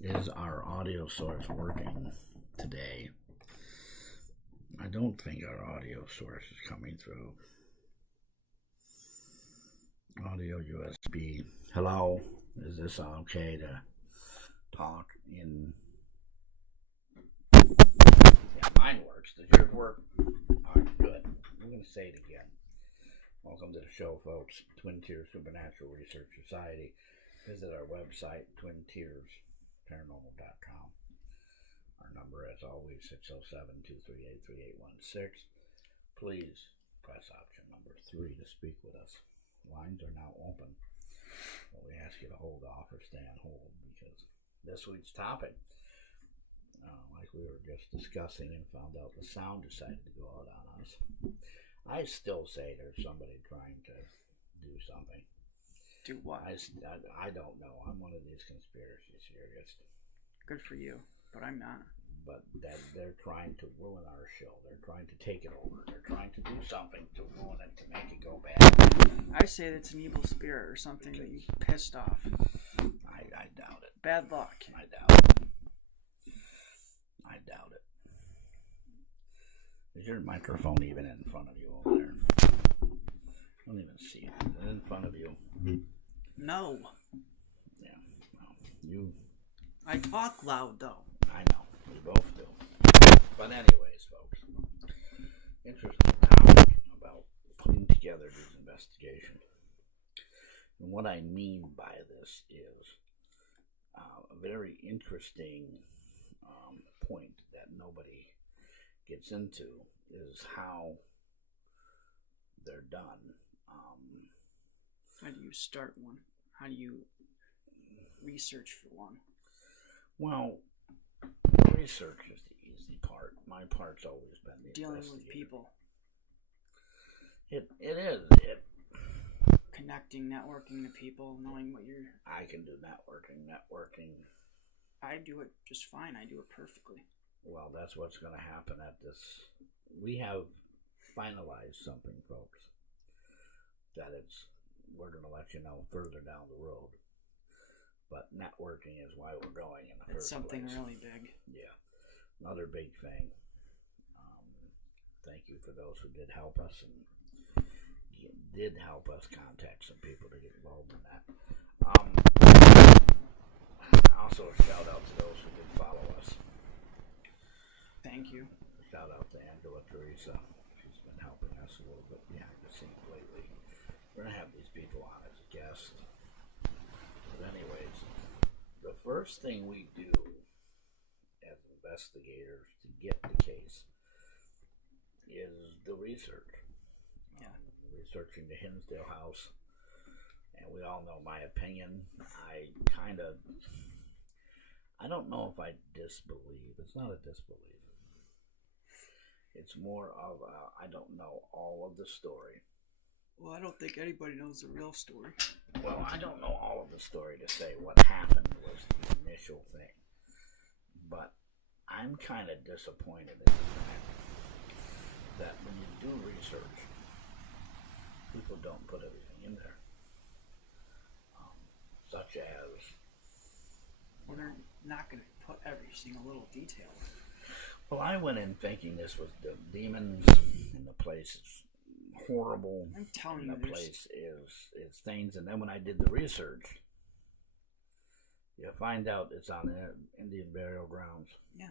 Is our audio source working today? I don't think our audio source is coming through. Audio USB. Hello? Is this okay to talk in? Yeah, mine works. Does yours work? Alright, good. I'm going to say it again. Welcome to the show, folks. Twin Tiers Supernatural Research Society. Visit our website, twintiersparanormal.com. Our number, as always, 607-238-3816. Please press option number 3 to speak with us. Lines are now open, but we ask you to hold off or stay on hold because this week's topic, like we were just discussing and found out the sound decided to go out on us. I still say there's somebody trying to do something. Do what? I don't know. I'm one of these conspiracy theorists. Good for you, but I'm not. But that they're trying to ruin our show. They're trying to take it over. They're trying to do something to ruin it, to make it go bad. I say it's an evil spirit or something that you pissed off. I doubt it. Bad luck. I doubt it. I doubt it. Is your microphone even in front of you over there? I don't even see it. Is it in front of you? No. Yeah. No. You. I talk loud though. I know. We both do. But anyways, folks. Interesting topic about putting together these investigations. And what I mean by this is a very interesting point that nobody gets into is how they're done. How do you start one? How do you research for one? Well, research is the easy part. My part's always been the dealing with people. It is. Connecting, networking to people, knowing what you're... I can do networking. I do it just fine. I do it perfectly. Well, that's what's going to happen at this. We have finalized something, folks, that we're going to let you know further down the road. But networking is why we're going in the first place. It's something really big. Yeah. Another big thing. Thank you for those who did help us and contact some people to get involved in that. Also, a shout out to those who did follow us. Thank you. Shout out to Angela Teresa. She's been helping us a little bit behind the scenes lately. We're going to have these people on as guests. But anyways, the first thing we do as investigators to get the case is the research. Yeah. Researching the Hinsdale house. And we all know my opinion. I don't know if I disbelieve. It's not a disbelief. It's more of I don't know all of the story. Well, I don't think anybody knows the real story. Well, I don't know all of the story to say what happened was the initial thing. But I'm kind of disappointed in the fact that when you do research, people don't put everything in there. Such as... Well, they're not going to put every single little detail. Well, I went in thinking this was the demons and the place is horrible. I'm telling you, the place is things. And then when I did the research, you find out it's on Indian burial grounds. Yeah.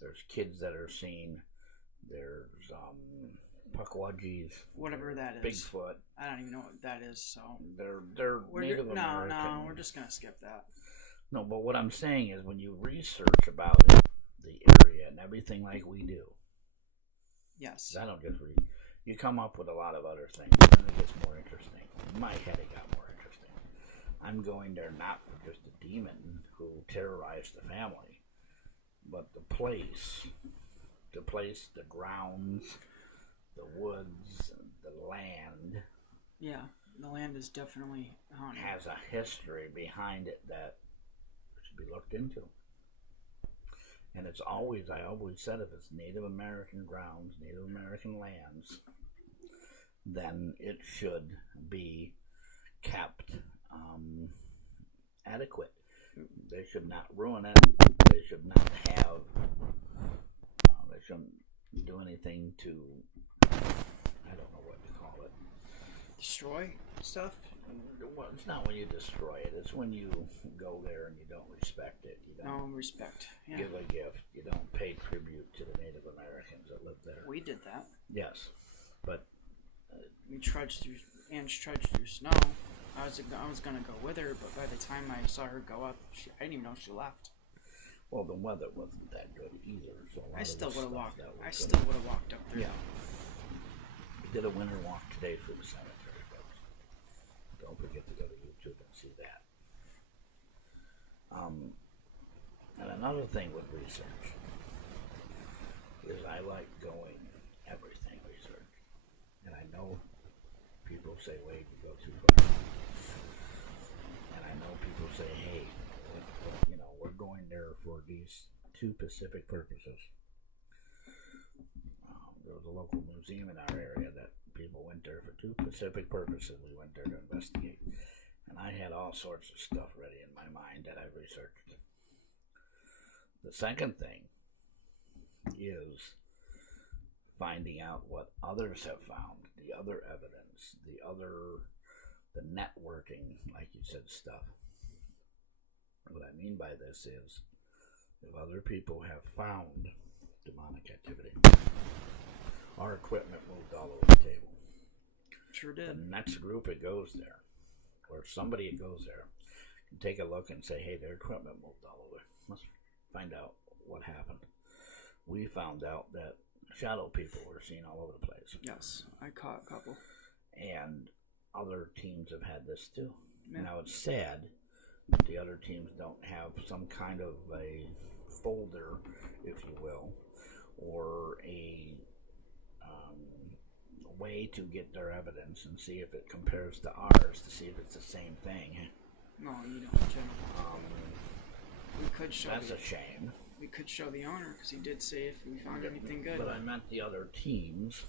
There's kids that are seen. There's Pukwudgies. Whatever that is. Bigfoot. I don't even know what that is. So they're Native American. No, we're just gonna skip that. No, but what I'm saying is when you research about it, the area and everything like we do. Yes. I don't just read. You come up with a lot of other things, and then it gets more interesting. In my head, it got more interesting. I'm going there not for just a demon who terrorized the family, but the place, the grounds, the woods, the land. Yeah, the land is definitely haunted. Has a history behind it that should be looked into. And I always said if it's Native American grounds, Native American lands, then it should be kept adequate. They should not ruin it. They should not have. They shouldn't do anything to. I don't know what you call it. Destroy stuff? Well, it's not when you destroy it. It's when you go there and you don't respect it. You don't respect. Yeah. give a gift. You don't pay tribute to the Native Americans that lived there. We did that. Yes, but we trudged through. Ange trudged through snow. I was gonna go with her, but by the time I saw her go up, I didn't even know she left. Well, the weather wasn't that good either. So I still would have walked. I still would have walked up there. Yeah. We did a winter walk today through the cemetery, folks. Don't forget to go to YouTube and see that. And another thing with research is I like going everything research. And I know people say, Wade, you go too far. And I know people say, hey, we're going there for these two specific purposes. There was a local museum in our area that people went there for two specific purposes. We went there to investigate. And I had all sorts of stuff ready in my mind that I researched. The second thing is finding out what others have found, the other evidence, the networking, like you said, stuff. What I mean by this is, if other people have found demonic activity, our equipment moved all over the table. Sure did. The next group that goes there, or somebody that goes there, can take a look and say, hey, their equipment moved all over. Let's find out what happened. We found out that shadow people were seen all over the place. Yes, I caught a couple. And other teams have had this too. Yeah. Now it's sad the other teams don't have some kind of a folder, if you will, or a way to get their evidence and see if it compares to ours, to see if it's the same thing. No, you don't, Jim. We could show. That's a shame. We could show the owner because he did say if we found anything good. But I meant the other teams.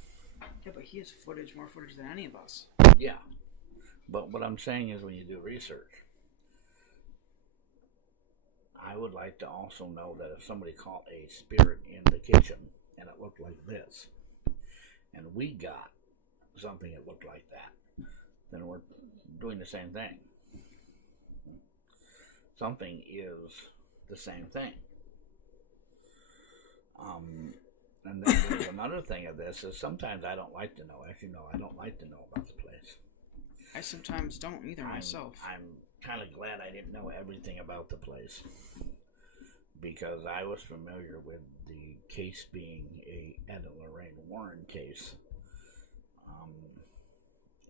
Yeah, but he has more footage than any of us. Yeah. But what I'm saying is, when you do research, I would like to also know that if somebody caught a spirit in the kitchen and it looked like this, and we got something that looked like that, then we're doing the same thing. Something is the same thing. And then there's another thing of this is sometimes I don't like to know. As you know, I don't like to know about the place. I sometimes don't either myself. I'm kind of glad I didn't know everything about the place, because I was familiar with the case being a Ed and Lorraine Warren case,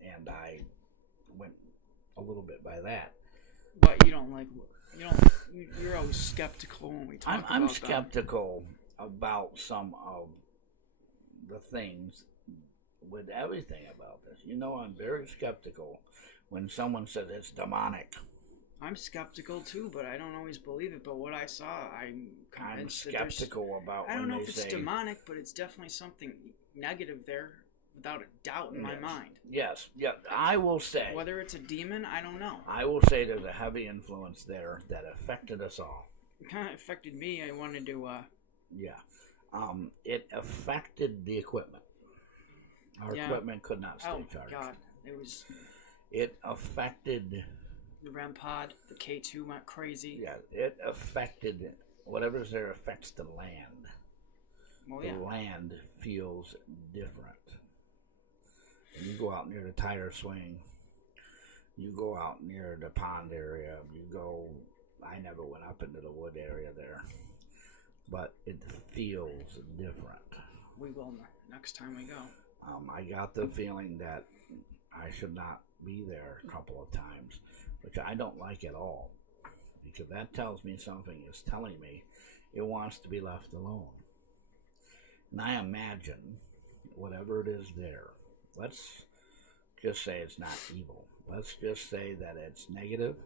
and I went a little bit by that. But you're always skeptical when we talk about I'm skeptical about some of the things with everything about this. I'm very skeptical when someone says it's demonic. I'm skeptical too, but I don't always believe it. But what I saw, I'm skeptical about. I don't know if it's demonic, but it's definitely something negative there, without a doubt in my mind. Yes, yeah. I will say, whether it's a demon, I don't know. I will say there's a heavy influence there that affected us all. It kind of affected me. I wanted to. It affected the equipment. Our equipment could not stay charged. Oh God, it was. It affected. The REM pod, the K2 went crazy. Yeah, it affected whatever's there affects the land. Well, the land feels different. And you go out near the tire swing, you go out near the pond area, I never went up into the wood area there, but it feels different. We will next time we go. I got the feeling that I should not be there a couple of times, which I don't like at all, because that tells me something is telling me it wants to be left alone. And I imagine whatever it is there, let's just say it's not evil. Let's just say that it's negative,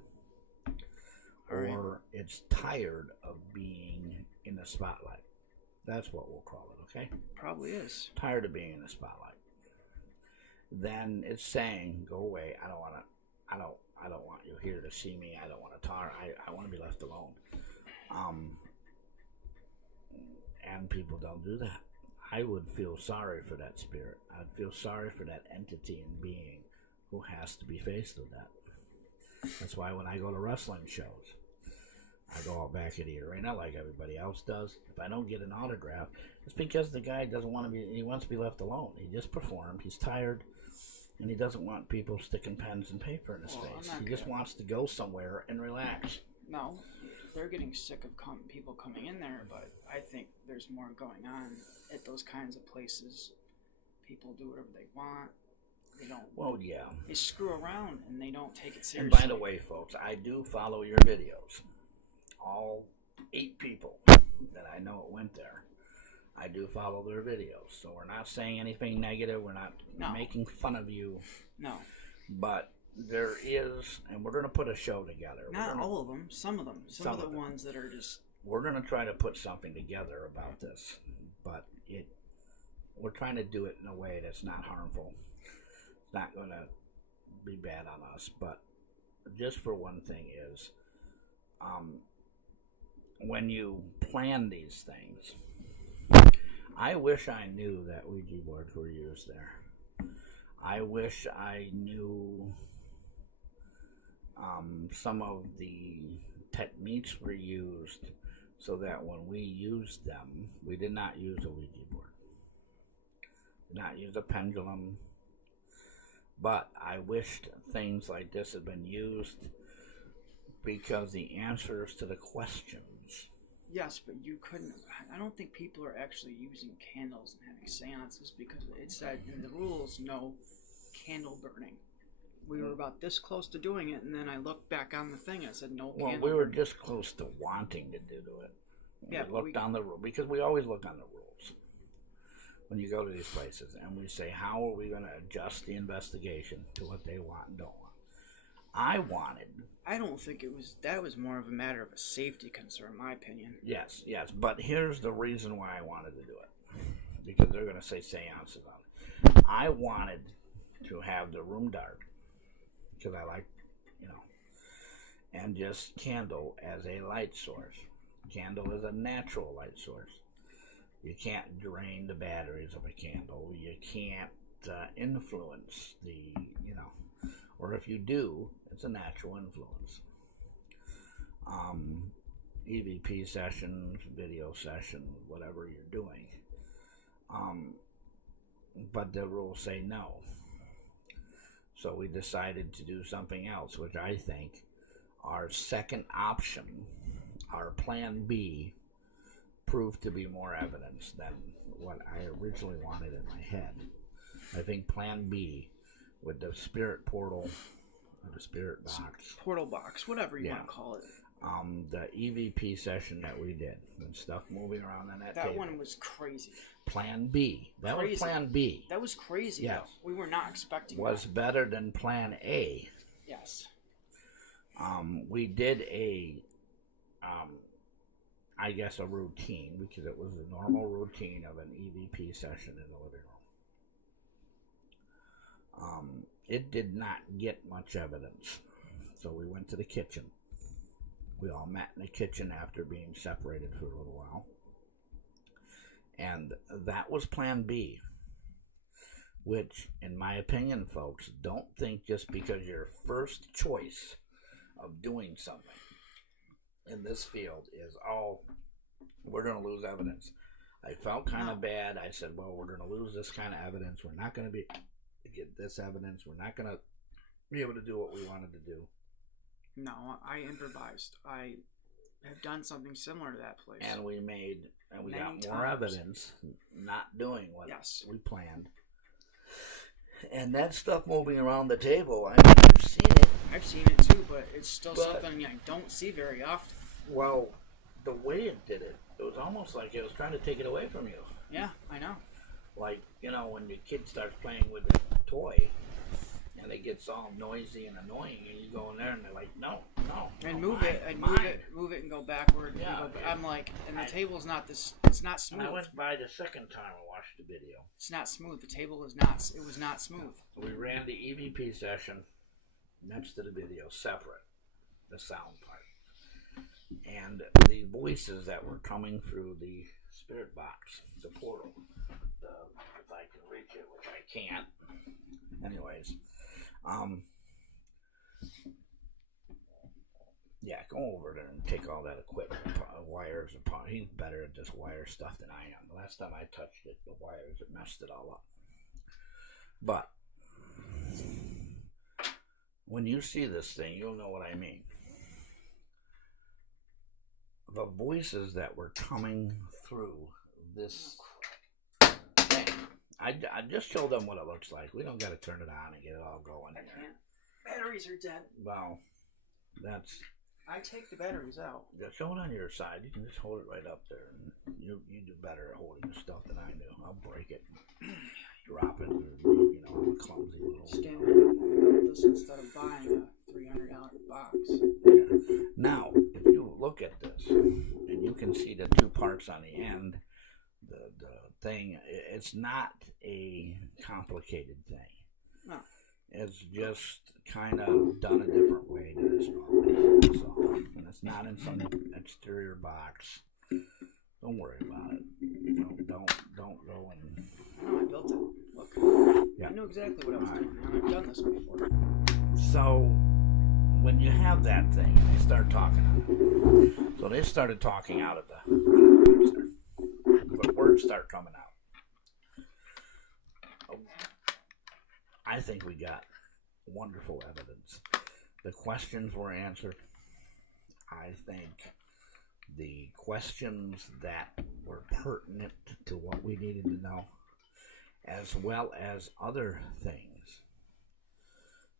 or it's tired of being in the spotlight. That's what we'll call it, okay? Probably is. Tired of being in the spotlight. Then it's saying, go away, I I don't want you here to see me. I don't want to talk. I want to be left alone. And people don't do that. I would feel sorry for that spirit. I'd feel sorry for that entity and being who has to be faced with that. That's why when I go to wrestling shows, I go out back of the arena like everybody else does. If I don't get an autograph, it's because the guy doesn't want to be, he wants to be left alone. He just performed, he's tired, and he doesn't want people sticking pens and paper in his face. He just wants to go somewhere and relax. No, they're getting sick of people coming in there, but I think there's more going on at those kinds of places. People do whatever they want. They don't. Well, yeah. They screw around and they don't take it seriously. And by the way, folks, I do follow your videos. All 8 people that I know went there, I do follow their videos. So we're not saying anything negative. We're not making fun of you. No. But there is, and we're going to put a show together. Not all of them. Some of them. Some of the ones that are just... We're going to try to put something together about this. But we're trying to do it in a way that's not harmful. It's not going to be bad on us. But just for one thing is... when you plan these things, I wish I knew that Ouija boards were used there. I wish I knew some of the techniques were used so that when we used them, we did not use a Ouija board. We did not use a pendulum. But I wished things like this had been used because the answers to the questions. Yes, but you couldn't. I don't think people are actually using candles and having seances because it said in the rules no candle burning. We were about this close to doing it, and then I looked back on the thing and it said no candle burning. Well, we were just close to wanting to do it. Yeah, we looked on the rule because we always look on the rules when you go to these places, and we say, how are we going to adjust the investigation to what they want and don't want? I don't think that was more of a matter of a safety concern, in my opinion. Yes, but here's the reason why I wanted to do it. Because they're going to say seances on it. I wanted to have the room dark, because I like, and just candle as a light source. Candle is a natural light source. You can't drain the batteries of a candle. You can't influence the, or if you do, it's a natural influence. EVP sessions, video sessions, whatever you're doing. But the rules say no. So we decided to do something else, which I think our second option, our plan B, proved to be more evidence than what I originally wanted in my head. I think plan B with the spirit portal, or the spirit box. Portal box, whatever you want to call it. The EVP session that we did, and stuff moving around on that table. That one was crazy. Plan B. That was plan B. That was crazy. Yes. We were not expecting was that. Better than plan A. Yes. We did I guess a routine, because it was a normal routine of an EVP session in the living room. It did not get much evidence, so we went to the kitchen. We all met in the kitchen after being separated for a little while, and that was plan B, which, in my opinion, folks, don't think just because your first choice of doing something in this field is, we're going to lose evidence. I felt kind of bad. I said, well, we're going to lose this kind of evidence. We're not going to get this evidence. We're not going to be able to do what we wanted to do. No, I improvised. I have done something similar to that place. And we got more evidence not doing what we planned. And that stuff moving around the table, I mean, I've seen it. I've seen it too, but it's still something I don't see very often. Well, the way it did it, it was almost like it was trying to take it away from you. Yeah, I know. Like, when the kid starts playing with the toy, and it gets all noisy and annoying, and you go in there and they're like, no. And move it and go backward. Yeah. I'm like, and the table's not this. It's not smooth. And I went by the second time I watched the video. It's not smooth. The table is not. It was not smooth. We ran the EVP session, next to the video, separate, the sound part. And the voices that were coming through the spirit box, the portal, if I can reach it, which I can't. Anyways, yeah, go over there and take all that equipment, wires apart. He's better at this wire stuff than I am. The last time I touched it, the wires, it messed it all up. But when you see this thing, you'll know what I mean. The voices that were coming through this thing, I just show them what it looks like. We don't got to turn it on and get it all going. I can't. Batteries are dead. Well, that's... I take the batteries out. Just show it on your side. You can just hold it right up there. And you do better at holding the stuff than I do. I'll break it. Drop it. You know, clumsy little... Stand about this instead of buying a $300 box. Yeah. Now, if you look at this, and you can see the two parts on the end, the thing, it's not a complicated thing. No. It's just kind of done a different way to this one. So, and it's not in some exterior box. Don't worry about it. Don't go and... No, I built it. Look. Yeah. I know exactly what I was doing, man. I've done this before. So, when you have that thing, and they start talking on it. So they started talking out of the... But words start coming out. I think we got wonderful evidence. The questions were answered. I think the questions that were pertinent to what we needed to know, as well as other things.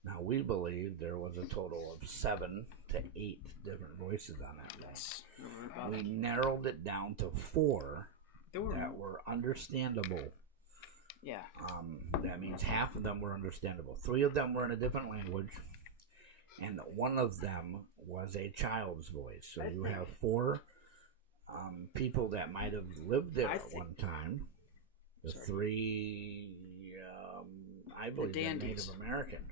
Now, we believe there was a total of 7 to 8 different voices on that list. We narrowed it down to 4 that were understandable. Yeah. That means half of them were understandable. 3 of them were in a different language, and 1 of them was a child's voice. So you have 4 people that might have lived there at one time. The 3, I believe, they're Native Americans.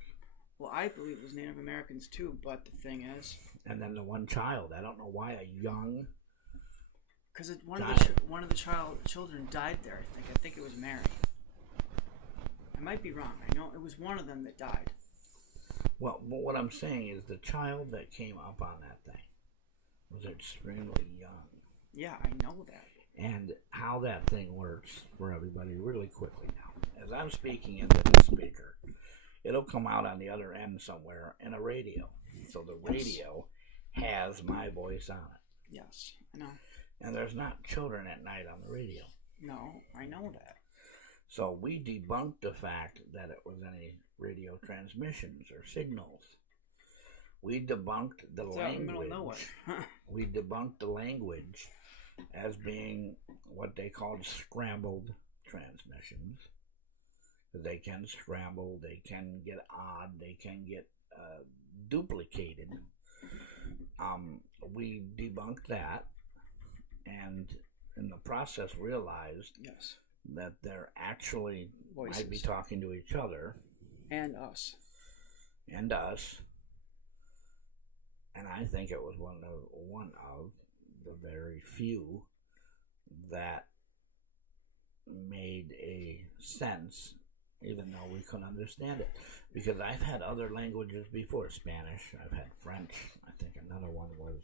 Well, I believe it was Native Americans too, but the thing is... And then the 1 child. I don't know why a young... Because one of the children died there, I think. I think it was Mary. I might be wrong. I know it was one of them that died. Well, but what I'm saying is the child that came up on that thing was extremely young. Yeah, I know that. And how that thing works for everybody really quickly now. As I'm speaking into the speaker, it'll come out on the other end somewhere in a radio. So the radio has my voice on it. Yes, I know. And there's not children at night on the radio. No, I know that. So we debunked the fact that it was any radio transmissions or signals. We debunked the language. Out in the middle of nowhere. We debunked the language as being what they called scrambled transmissions. They can scramble, they can get odd, they can get duplicated. We debunked that, and in the process realized that they're actually voices. Might be talking to each other. And us. And us. And I think it was one of the very few that made a sense, even though we couldn't understand it. Because I've had other languages before. Spanish, I've had French. I think another one was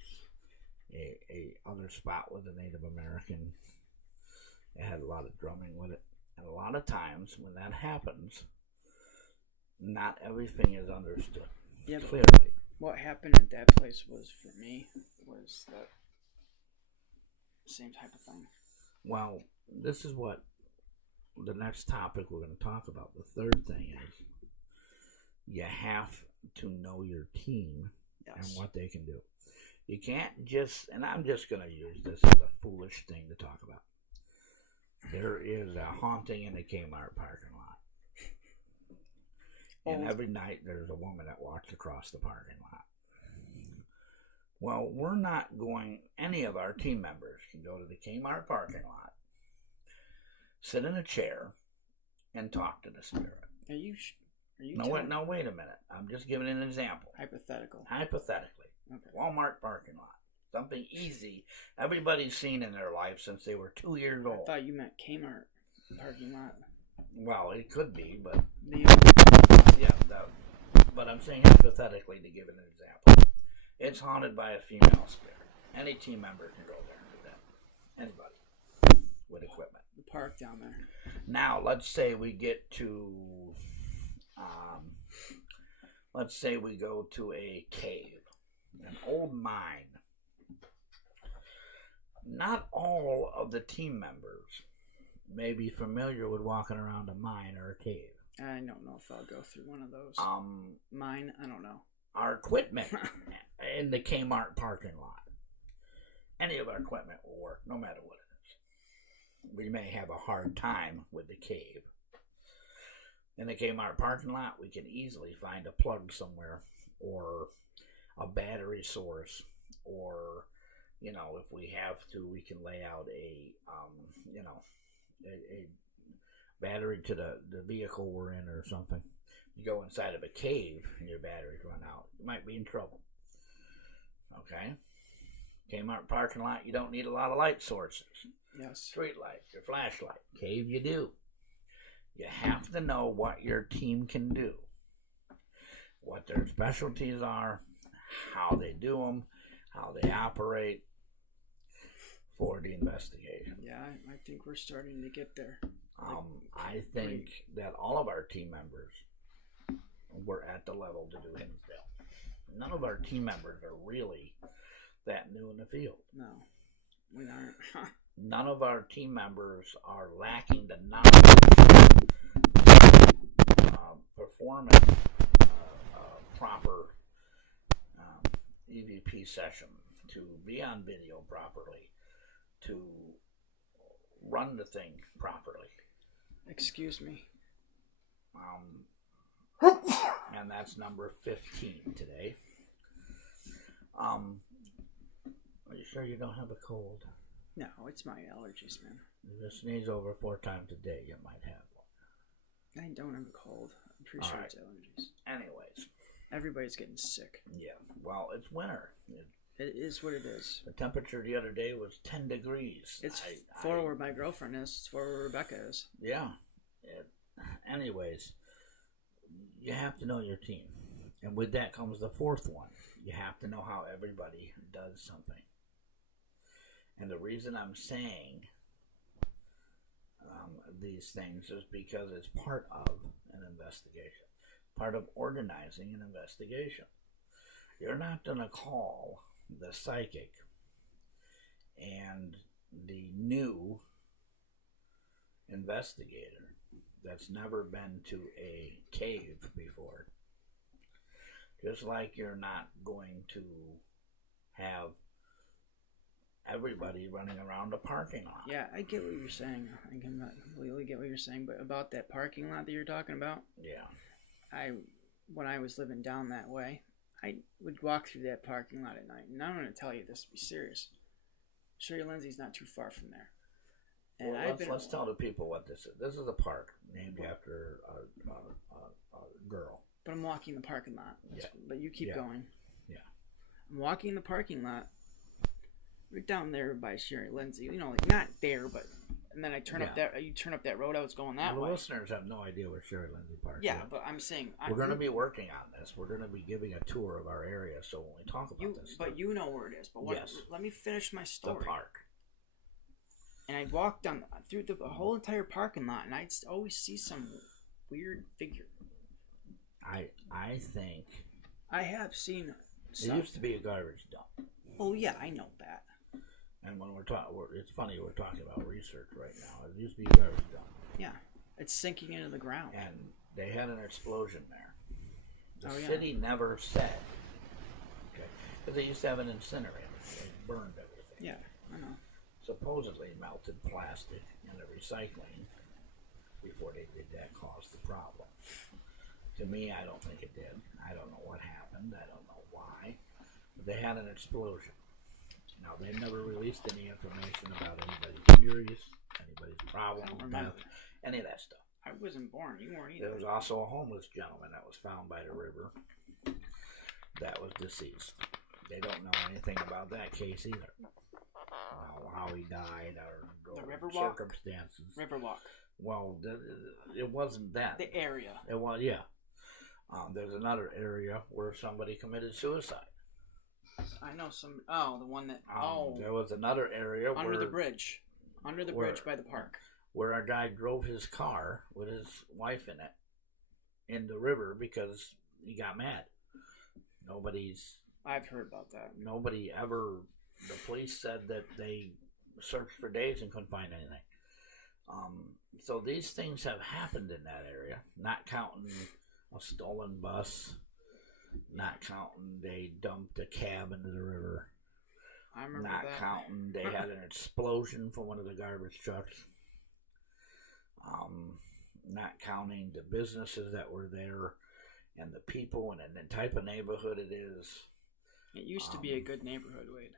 a other spot with a Native American. It had a lot of drumming with it. And a lot of times when that happens, not everything is understood clearly. What happened at that place was, for me, was that same type of thing. Well, this is what the next topic we're going to talk about. The third thing is you have to know your team and what they can do. You can't just, and I'm just going to use this as a foolish thing to talk about. There is a haunting in the Kmart parking lot. And every night there's a woman that walks across the parking lot. Well, we're not going, any of our team members can go to the Kmart parking lot, sit in a chair, and talk to the spirit. Are you No, wait a minute. I'm just giving an example. Hypothetical. Hypothetically. Okay. Walmart parking lot. Something easy everybody's seen in their life since they were 2 years old. I thought you meant Kmart parking lot. Well, it could be, but... but I'm saying hypothetically to give an example. It's haunted by a female spirit. Any team member can go there and do that. Anybody with equipment. The park down there. Now, let's say we get to... let's say we go to a cave. An old mine. Not all of the team members may be familiar with walking around a mine or a cave. I don't know if I'll go through one of those. Mine, I don't know. Our equipment in the Kmart parking lot. Any of our equipment will work, no matter what it is. We may have a hard time with the cave. In the Kmart parking lot, we can easily find a plug somewhere, or a battery source, or, if we have to, we can lay out a battery to the vehicle we're in or something. You go inside of a cave and your batteries run out, you might be in trouble. Okay? Kmart parking lot, you don't need a lot of light sources. Yes. Street light, your flashlight. Cave, you do. You have to know what your team can do, what their specialties are, how they do them, how they operate for the investigation. Yeah, I think we're starting to get there. I think that all of our team members were at the level to do Hinsdale. None of our team members are really that new in the field. No, we aren't. None of our team members are lacking the knowledge, performing proper EVP session, to be on video properly, to run the thing properly. Excuse me. And that's number 15 today. Are you sure you don't have a cold? No, it's my allergies, man. If you sneeze over 4 times a day, you might have one. I don't have a cold. I'm pretty sure it's allergies. Anyways. Everybody's getting sick. Yeah, well, it's winter. It is what it is. The temperature the other day was 10 degrees. It's where my girlfriend is. It's where Rebecca is. Yeah. Anyways, you have to know your team. And with that comes the 4th one. You have to know how everybody does something. And the reason I'm saying these things is because it's part of an investigation. Part of organizing an investigation. You're not going to call the psychic and the new investigator that's never been to a cave before. Just like you're not going to have everybody running around a parking lot. Yeah, I get what you're saying. I completely get what you're saying. But about that parking lot that you're talking about, yeah, when I was living down that way, I would walk through that parking lot at night. And I'm going to tell you this to be serious. Sherry Lindsay's not too far from there. And well, let's tell the people what this is. This is a park named after a girl. But I'm walking the parking lot. Yeah. But you keep going. Yeah. I'm walking the parking lot. We're down there by Sherry Lindsay. Like not there, but and then I turn up that. You turn up that road. I was going that way. The listeners have no idea where Sherry Lindsay Park is. Yeah, but I'm saying we're going to be working on this. We're going to be giving a tour of our area. So when we talk about this, but you know where it is. But let me finish my story. The park. And I walked down through the whole entire parking lot, and I'd always see some weird figure. I think I have seen. It used to be a garbage dump. Oh yeah, I know that. And when we're talking, it's funny we're talking about research right now. It used to be a garbage dump. Yeah, it's sinking into the ground. And they had an explosion there. The city never said. Okay, because they used to have an incinerator. They burned everything. Yeah, I know. Supposedly melted plastic in the recycling before they did that caused the problem. To me, I don't think it did. I don't know what happened. I don't know why. But they had an explosion. Now, they never released any information about anybody's injuries, anybody's problem, death, any of that stuff. I wasn't born. You weren't either. There was also a homeless gentleman that was found by the river that was deceased. They don't know anything about that case either. How he died or the river walk? Circumstances. Riverwalk. Well, it wasn't that. The area. It was, yeah. There's another area where somebody committed suicide. I know some. Oh, the one that. There was another area under the bridge. Under the bridge by the park. Where a guy drove his car with his wife in it in the river because he got mad. I've heard about that. Nobody ever. The police said that they searched for days and couldn't find anything. So these things have happened in that area, not counting a stolen bus, not counting they dumped a cab into the river. I remember not that. Counting they had an explosion from one of the garbage trucks. Not counting the businesses that were there and the people and the type of neighborhood it is. It used to be a good neighborhood, Wade.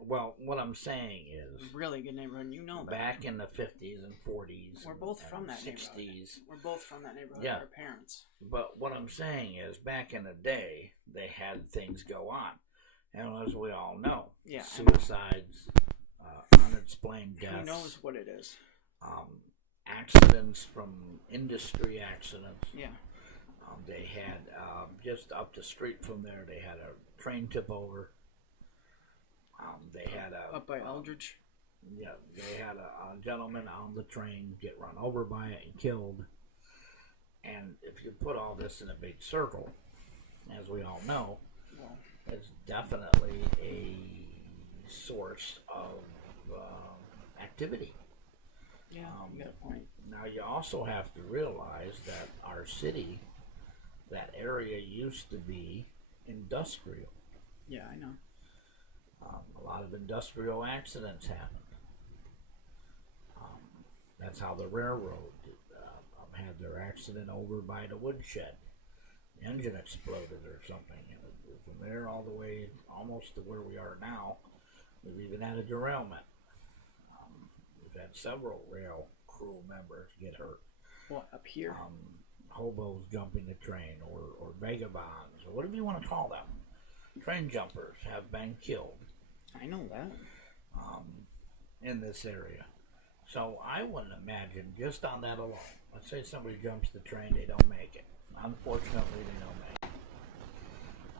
Well, what I'm saying is... A really good neighborhood, you know that. Back in the 50s and 40s. We're both from that 60s. Neighborhood. We're both from that neighborhood, yeah. Our parents. But what I'm saying is, back in the day, they had things go on. And as we all know, suicides, unexplained deaths. Who knows what it is? Accidents from industry accidents. Yeah. They had, just up the street from there, they had a train tip over. They had up by Eldridge. Yeah, they had a gentleman on the train get run over by it and killed. And if you put all this in a big circle, as we all know, it's definitely a source of activity. Yeah, you got a point. Now you also have to realize that our city, that area used to be industrial. Yeah, I know. A lot of industrial accidents happened. That's how the railroad had their accident over by the woodshed. The engine exploded or something. And from there all the way almost to where we are now, we've even had a derailment. We've had several rail crew members get hurt. What, up here? Hobos jumping the train or vagabonds or whatever you want to call them. Train jumpers have been killed. I know that. In this area. So I wouldn't imagine, just on that alone, let's say somebody jumps the train, they don't make it. Unfortunately, they don't make it.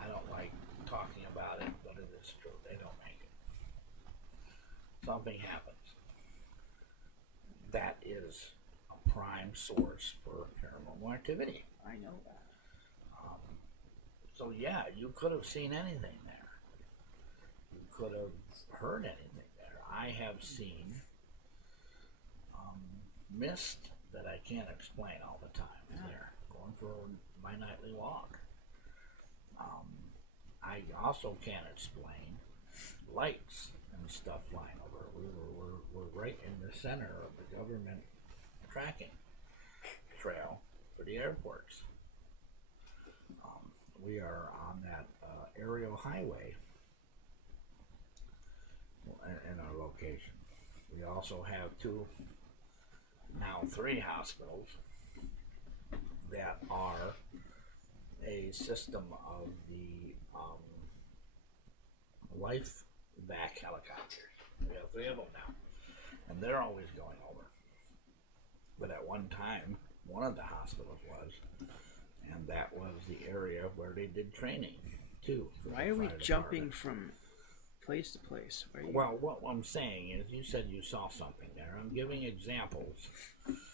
I don't like talking about it, but it is true. They don't make it. Something happens. That is a prime source for paranormal activity. I know that. So yeah, you could have seen anything there. You could have heard anything there. I have seen mist that I can't explain all the time there, going for my nightly walk. I also can't explain lights and stuff flying over. We're right in the center of the government tracking trail for the airports. We are on that aerial highway in our location. We also have now three hospitals that are a system of the life vac helicopters. We have three of them now, and they're always going over. But at one time, one of the hospitals was, and that was the area where they did training too. Why are we jumping from place to place? Well, what I'm saying is, you said you saw something there. I'm giving examples.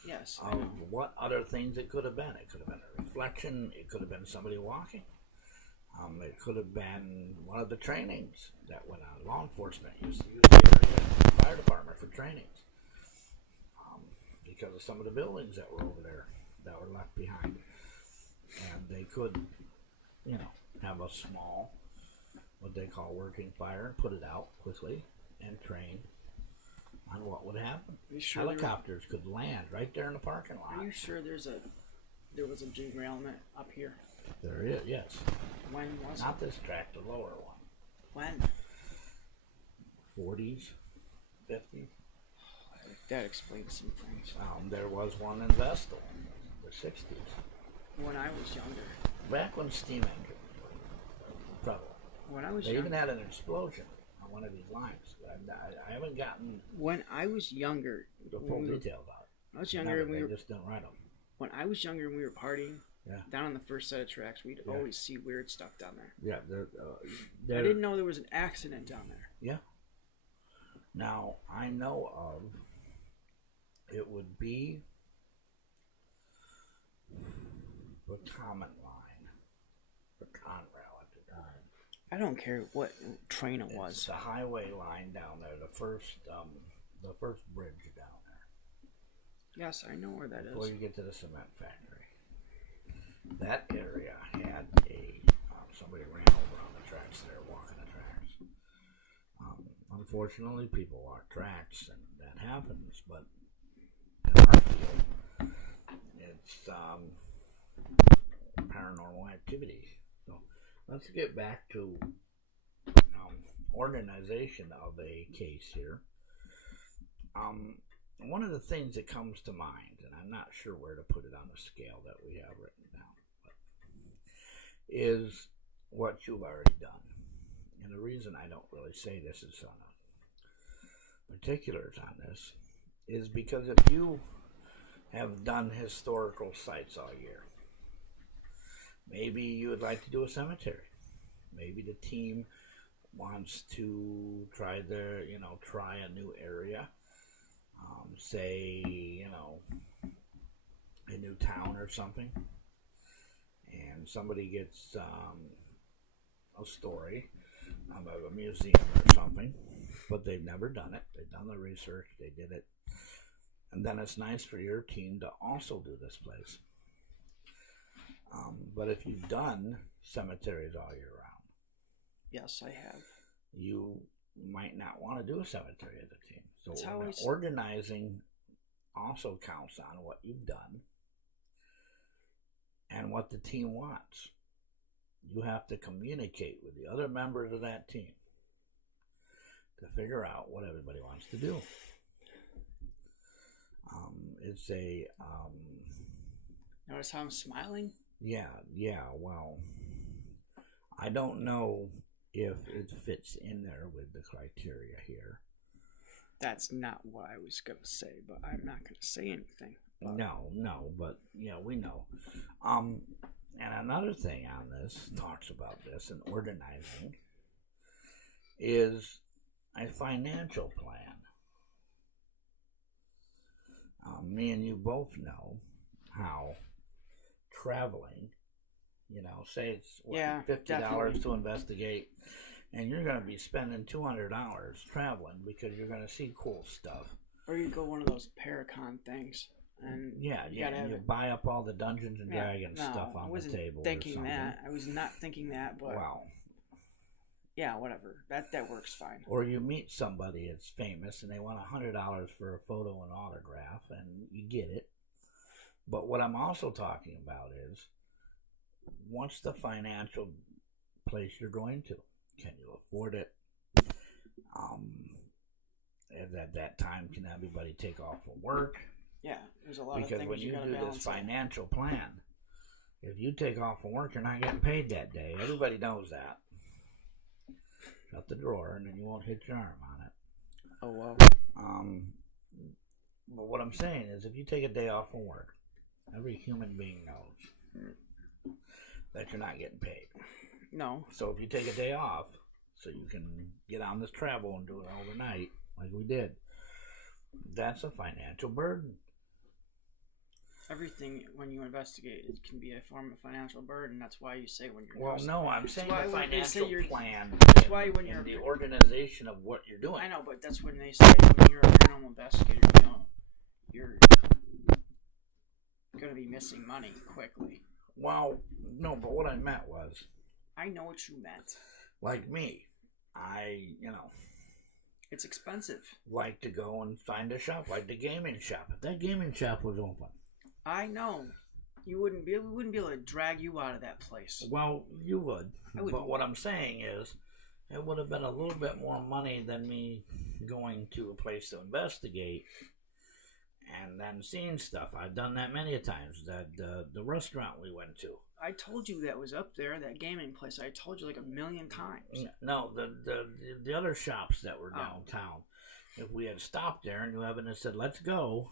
Yes. Of what other things it could have been. It could have been a reflection. It could have been somebody walking. It could have been one of the trainings that went on. Law enforcement used to use the area fire department for trainings because of some of the buildings that were over there that were left behind. And they could, have a small, what they call working fire, and put it out quickly and train on what would happen. Sure helicopters could land right there in the parking lot. Are you sure there was a derailment up here? There is, yes. When was Not this track, the lower one. When? 40s, 50s. That explains some things. There was one in Vestal, the 60s. When I was younger. Back when steam engines were prevalent. When I was they younger. even had an explosion on one of these lines. I haven't gotten when I was younger the full details about it. I was younger and we just didn't write them. When I was younger and we were partying, yeah, down on the first set of tracks, we'd always see weird stuff down there. Yeah, I didn't know there was an accident down there. Yeah. Now I know of. It would be the common line, the Conrail at the time. I don't care what train it was. It's the highway line down there, the first bridge down there. Yes, I know where that Before is. you get to the cement factory, that area had somebody ran over on the tracks there, walking the tracks. Unfortunately, people walk tracks, and that happens. But in our field, it's paranormal activity. So let's get back to organization of a case here. One of the things that comes to mind, and I'm not sure where to put it on the scale that we have written down, but is what you've already done. And the reason I don't really say this is on a particulars on this is because if you have done historical sites all year, maybe you would like to do a cemetery. Maybe the team wants to try a new area. Say, a new town or something. And somebody gets a story about a museum or something, but they've never done it. They've done the research, they did it. And then it's nice for your team to also do this place. But if you've done cemeteries all year round, yes, I have. You might not want to do a cemetery as a team. So It's organizing also counts on what you've done and what the team wants. You have to communicate with the other members of that team to figure out what everybody wants to do. It's a notice how I'm smiling? Yeah, well, I don't know if it fits in there with the criteria here. That's not what I was going to say, but I'm not going to say anything. No, but yeah, we know. And another thing on this, talks about this and organizing, is a financial plan. Me and you both know how traveling, say it's $50 definitely. to investigate, and you're going to be spending $200 traveling because you're going to see cool stuff. Or you go one of those Paracon things, and you buy up all the Dungeons and Dragons stuff on the table. Thinking that. I was not thinking that, but yeah, whatever. That works fine. Or you meet somebody that's famous and they want $100 for a photo and autograph, and you get it. But what I'm also talking about is, what's the financial place you're going to? Can you afford it? At that time, can everybody take off from work? Yeah, there's a lot of things. Because when you do this financial plan, if you take off from work, you're not getting paid that day. Everybody knows that. Shut the drawer, and then you won't hit your arm on it. Oh, wow. But what I'm saying is, if you take a day off from work, every human being knows that you're not getting paid. No. So if you take a day off, so you can get on this travel and do it overnight, like we did, that's a financial burden. Everything, when you investigate, it can be a form of financial burden. That's why you say when you're... Well, no, I'm saying the financial plan that's why when you're the organization of what you're doing. I know, but that's when they say when you're a paranormal investigator, you're going to be missing money quickly. Well, no, but what I meant was... I know what you meant. Like me, it's expensive. Like to go and find a shop, like the gaming shop. If that gaming shop was open... I know. We wouldn't be able to drag you out of that place. Well, you would. I But what I'm saying is, it would have been a little bit more money than me going to a place to investigate and then seeing stuff. I've done that many a times. That the restaurant we went to. I told you that was up there, that gaming place. I told you like a million times. No, the other shops that were downtown. If we had stopped there and you haven't said, let's go,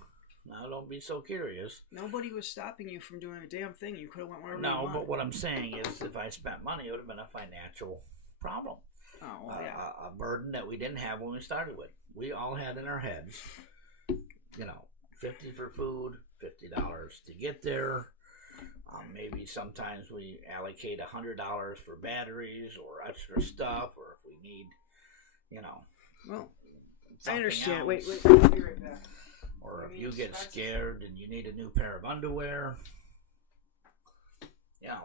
now don't be so curious. Nobody was stopping you from doing a damn thing. You could have went wherever you wanted. No, but what I'm saying is if I spent money, it would have been a financial problem. Oh, well, yeah. A burden that we didn't have when we started with. We all had in our heads, $50 for food, $50 to get there. Maybe sometimes we allocate $100 for batteries or extra stuff, or if we need, Well, I understand. Else. Wait, I'll be right back. Or if you get scared and you need a new pair of underwear,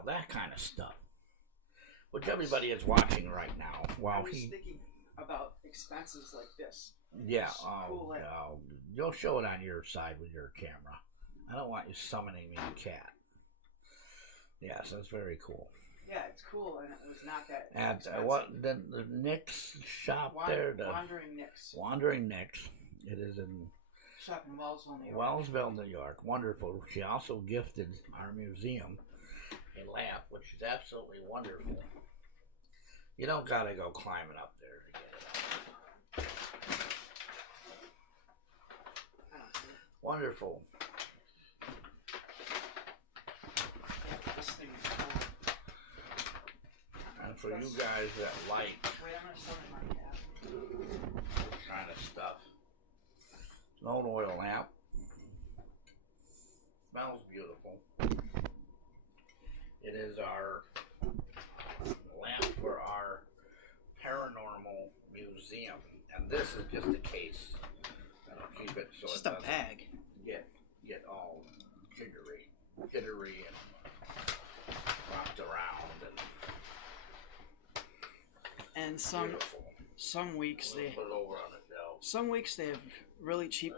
that kind of stuff. Which everybody is watching right now. I was thinking about expenses like this. Yeah, cool you'll show it on your side with your camera. I don't want you summoning me a cat. Yes, that's very cool. Yeah, it's cool, and it was not that expensive. What the Nick's shop there? Wandering Nick's. Wandering Nick's. It is in shop in Wellsville, New York. Wellsville, New York. Wonderful. She also gifted our museum a lamp, which is absolutely wonderful. You don't gotta go climbing up there to get it out. Wonderful. This thing is cool. And for you guys that like Wait, I'm gonna summon my cat. this kind of stuff, it's an old oil lamp. Smells beautiful. It is our lamp for our Paranormal museum, and this is just a case. I don't keep it so just it a doesn't bag. Get all jittery, and rocked around and beautiful. Some weeks We'll they put it over on the shelf. Some weeks they have really cheap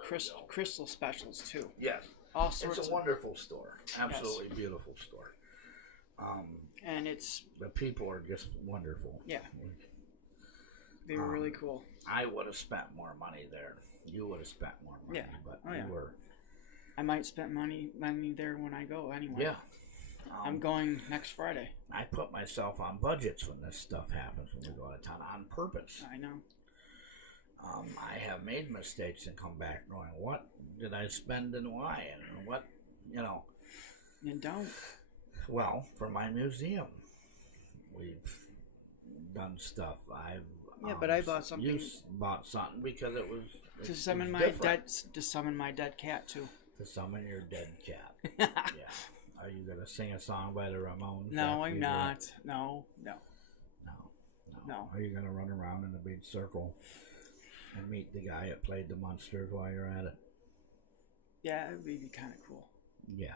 crystal specials too. Yes, all sorts. It's a wonderful store, absolutely beautiful store. And the people are just wonderful. Yeah, they were really cool. I would have spent more money there. You would have spent more money, but you were. I might spend money there when I go anyway. Yeah. I'm going next Friday. I put myself on budgets when this stuff happens when we go out of town on purpose. I know. I have made mistakes and come back going, what did I spend and why? And what, You don't. Well, for my museum, we've done stuff. But I bought something. You bought something because it was to summon my dead cat too. To summon your dead cat. Yeah. Are you gonna sing a song by the Ramones? No, I'm not. No. Are you gonna run around in a big circle and meet the guy that played the Munsters while you're at it? Yeah, it would be kind of cool. Yeah.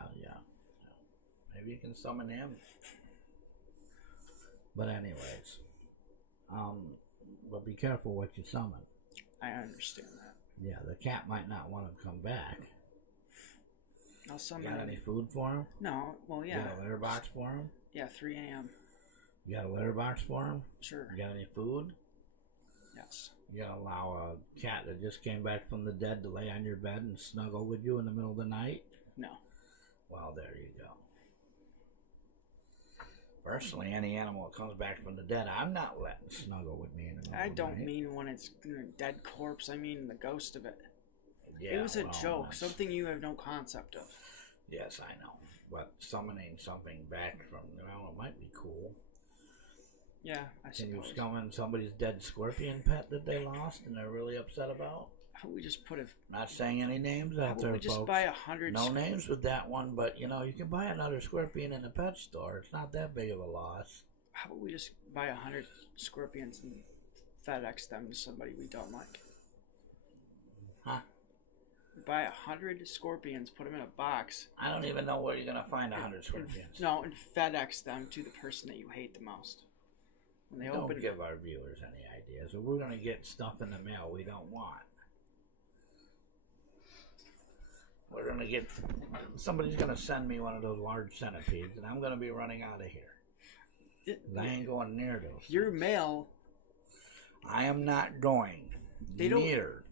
Maybe you can summon him. But anyways, but be careful what you summon. I understand that. Yeah, the cat might not want to come back. I'll summon You got him. any food for him? No, well, yeah. You got a litter box for him? Yeah, 3 a.m. You got a litter box for him? Sure. You got any food? Yes. You gonna allow a cat that just came back from the dead to lay on your bed and snuggle with you in the middle of the night? No. Well, there you go. Personally, any animal that comes back from the dead, I'm not letting snuggle with me in the middle I of the don't night. mean when it's a dead corpse. I mean the ghost of it. Yeah, it was a joke, that's- something you have no concept of. Yes, I know. But summoning something back from, it might be cool. Yeah, I Can you suppose. summon somebody's dead scorpion pet that they lost and they're really upset about? How about we just put a... Not saying any names How out about there, we just folks. buy 100... No names with that one, but you can buy another scorpion in a pet store. It's not that big of a loss. How about we just buy 100 scorpions and FedEx them to somebody we don't like? Huh? Buy 100 scorpions, put them in a box. I don't even know where you're going to find 100 scorpions. No, and FedEx them to the person that you hate the most. When they Don't give our viewers any ideas. Or we're going to get stuff in the mail we don't want. We're going to get... Somebody's going to send me one of those large centipedes, and I'm going to be running out of here. I ain't going near those. Your mail... I am not going They don't- near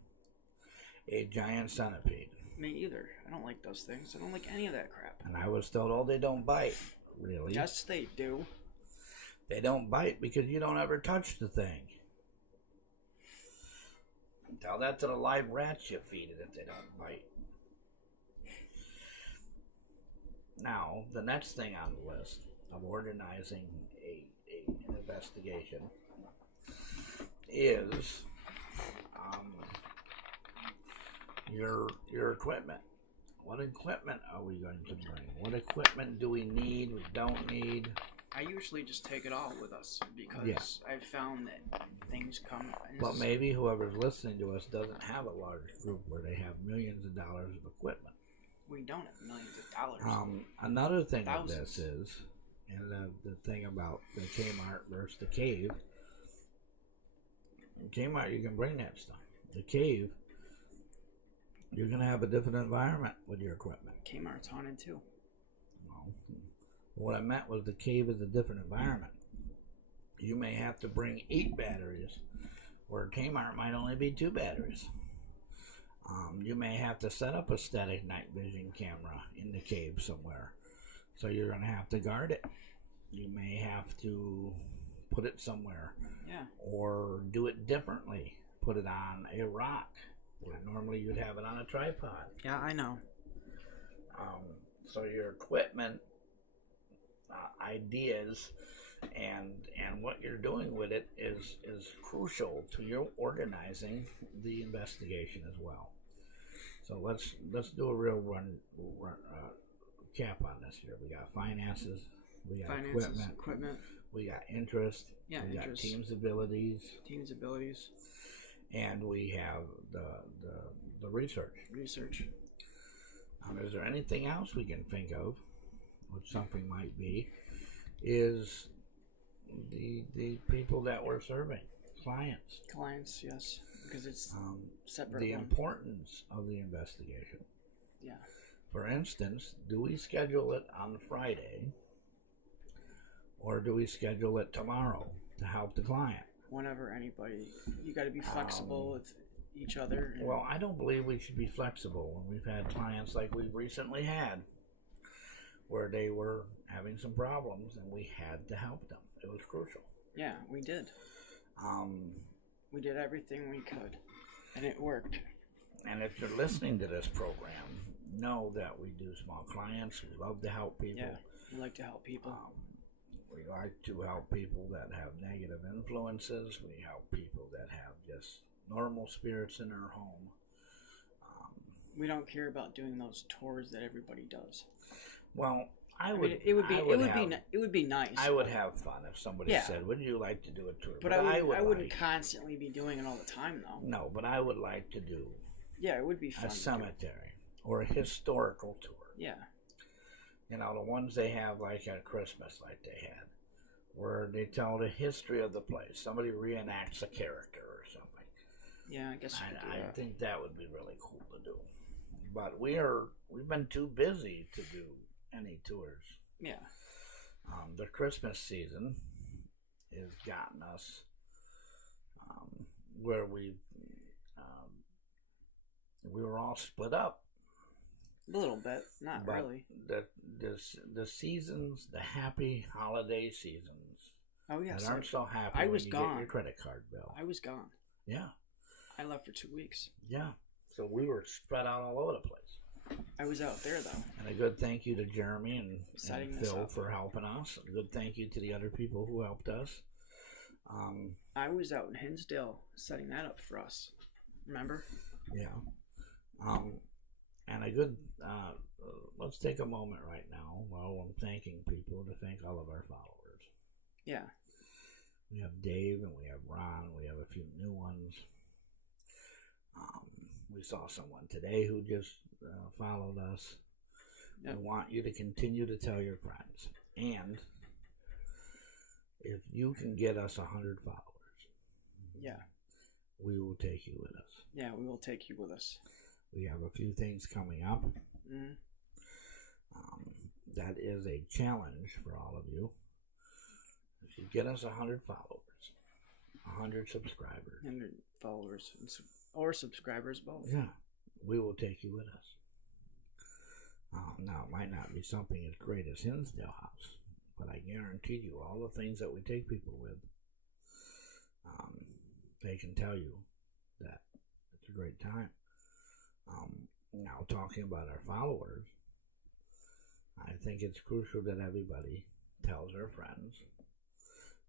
a giant centipede. Me either. I don't like those things. I don't like any of that crap. And I was told, oh, they don't bite. Really? Yes, they do. They don't bite because you don't ever touch the thing. Tell that to the live rats you feed it if they don't bite. Now, the next thing on the list of organizing an investigation is your equipment. What equipment are we going to bring? What equipment do we need? We don't need. I usually just take it all with us because I've found that things come. But maybe whoever's listening to us doesn't have a large group where they have millions of dollars of equipment. We don't have millions of dollars. Another thing Thousands. of this is, and the thing about the Kmart versus the cave. In Kmart, you can bring that stuff. The cave, you're going to have a different environment with your equipment. Kmart's haunted too. Well, what I meant was the cave is a different environment. You may have to bring 8 batteries, where Kmart might only be 2 batteries. You may have to set up a static night vision camera in the cave somewhere, so you're going to have to guard it. You may have to put it somewhere, or do it differently. Put it on a rock, where normally you'd have it on a tripod. Yeah, I know. So your equipment, ideas, and what you're doing with it is crucial to your organizing the investigation as well. So let's do a real cap on this here. We got finances, we got equipment, we got interest, we got team's abilities, and we have the research. Is there anything else we can think of, what something might be, is the people that we're serving, clients, yes, because it's separate. The importance of the investigation. Yeah. For instance, do we schedule it on Friday, or do we schedule it tomorrow to help the client? Whenever anybody, you got to be flexible with each other. Well, I don't believe we should be flexible when we've had clients like we've recently had, where they were having some problems and we had to help them. It was crucial. Yeah, we did. We did everything we could, and it worked. And if you're listening to this program, know that we do small clients. We love to help people. Yeah, we like to help people. We like to help people that have negative influences. We help people that have just normal spirits in their home. We don't care about doing those tours that everybody does. Well, it would be nice. I would have fun if somebody said, "Would you like to do a tour?" But I wouldn't constantly be doing it all the time, though. No, but I would like to do. Yeah, it would be fun. A cemetery or a historical tour. Yeah. You know, the ones they have like at Christmas, like they had, where they tell the history of the place. Somebody reenacts a character or something. Yeah, I guess. I think that would be really cool to do. But we've been too busy to do any tours. Yeah. The Christmas season has gotten us where we were all split up. A little bit, not but really. The seasons, the happy holiday seasons. Oh yes. That aren't so happy. I was when you gone. Get your credit card bill. I was gone. Yeah. I left for 2 weeks. Yeah. So we were spread out all over the place. I was out there though. And a good thank you to Jeremy and Phil up. for helping us. A good thank you to the other people who helped us. I was out in Hinsdale setting that up for us. Remember? Yeah. And a good, let's take a moment right now while I'm thanking people to thank all of our followers. Yeah. We have Dave and we have Ron. We have a few new ones. We saw someone today who just followed us. Yep. We want you to continue to tell your friends. And if you can get us 100 followers, we will take you with us. Yeah, we will take you with us. We have a few things coming up. Mm-hmm. That is a challenge for all of you. If you get us 100 followers, 100 subscribers. 100 followers or subscribers, both. Yeah, we will take you with us. Now, it might not be something as great as Hinsdale House, but I guarantee you all the things that we take people with, they can tell you that it's a great time. Now, talking about our followers, I think it's crucial that everybody tells their friends.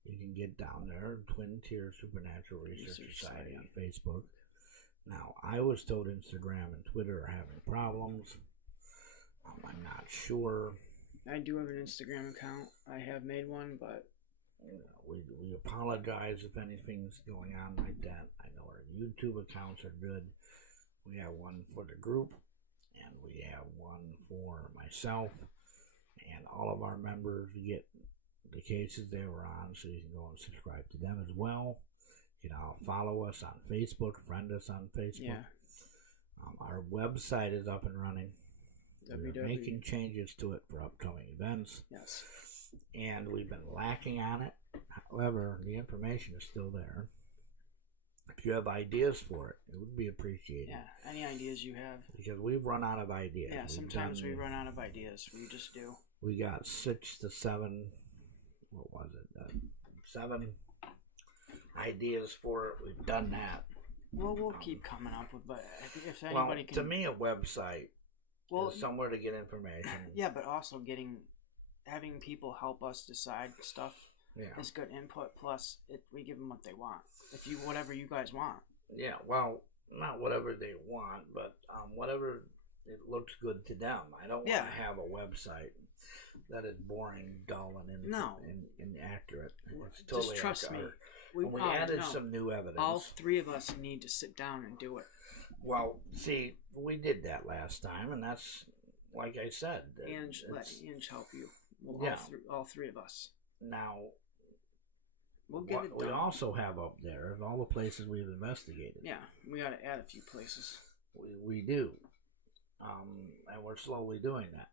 You can get down there, Twin Tier Supernatural Research Society on Facebook. Now, I was told Instagram and Twitter are having problems. I'm not sure. I do have an Instagram account. I have made one, but we apologize if anything's going on like that. I know our YouTube accounts are good. We have one for the group, and we have one for myself, and all of our members get the cases they were on, so you can go and subscribe to them as well. You know, follow us on Facebook, friend us on Facebook. yeah. Our website is up and running. We're making changes to it for upcoming events. Yes. And we've been lacking on it. However, the information is still there. If you have ideas for it, it would be appreciated. Yeah, any ideas you have. Because we've run out of ideas. Yeah, sometimes we run out of ideas. We just do. We got 6 to 7, what was it? 7 ideas for it. We've done that. Well, we'll keep coming up with, but if anybody can. To me, a website is somewhere to get information. Yeah, but also having people help us decide stuff is good input. Plus, we give them what they want. Whatever you guys want. Yeah, well, not whatever they want, but whatever it looks good to them. I don't want to have a website that is boring, dull, and inaccurate. It's totally just trust me. We added some new evidence. All 3 of us need to sit down and do it. Well, see, we did that last time, and that's, like I said. Ange, let Ange help you. All three of us. Now, we'll get it done. We also have up there all the places we've investigated. Yeah, we got to add a few places. We do. And we're slowly doing that.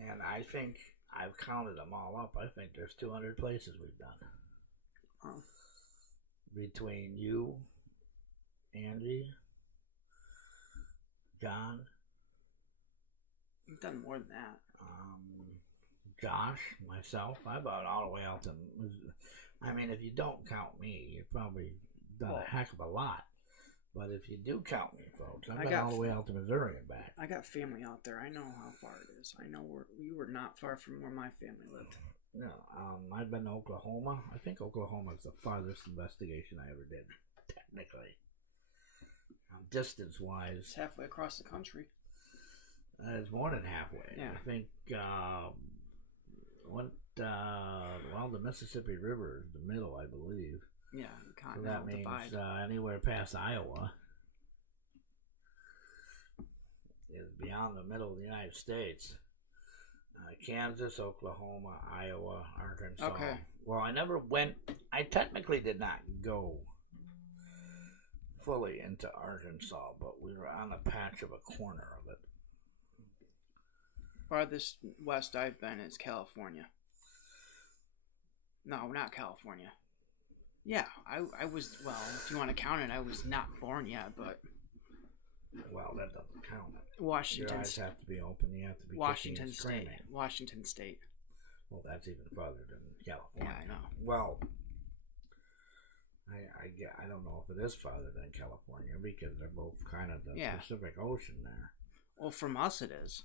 And I think, I've counted them all up, I think there's 200 places we've done. Oh. Between you, Angie, John. We've done more than that. Josh, myself. I've been all the way out to. I mean, if you don't count me, you've probably done a heck of a lot. But if you do count me, folks, I've been all the way out to Missouri and back. I got family out there. I know how far it is. I know you were not far from where my family lived. No, I've been to Oklahoma. I think Oklahoma is the farthest investigation I ever did, technically. Distance-wise, it's halfway across the country. It's more than halfway. Yeah. I think the Mississippi River is the middle, I believe. Yeah, so that means anywhere past Iowa is beyond the middle of the United States. Kansas, Oklahoma, Iowa, Arkansas. Okay. Well, I technically did not go fully into Arkansas, but we were on a patch of a corner of it. Farthest west I've been is California. No, not California. Yeah, I was, well, if you want to count it, I was not born yet, but... Well, that doesn't count. Washington. Your eyes have to be open. You have to be Washington State. Screaming. Washington State. Well, that's even farther than California. Yeah, I know. Well, I don't know if it is farther than California because they're both kind of the Pacific Ocean there. Well, from us it is.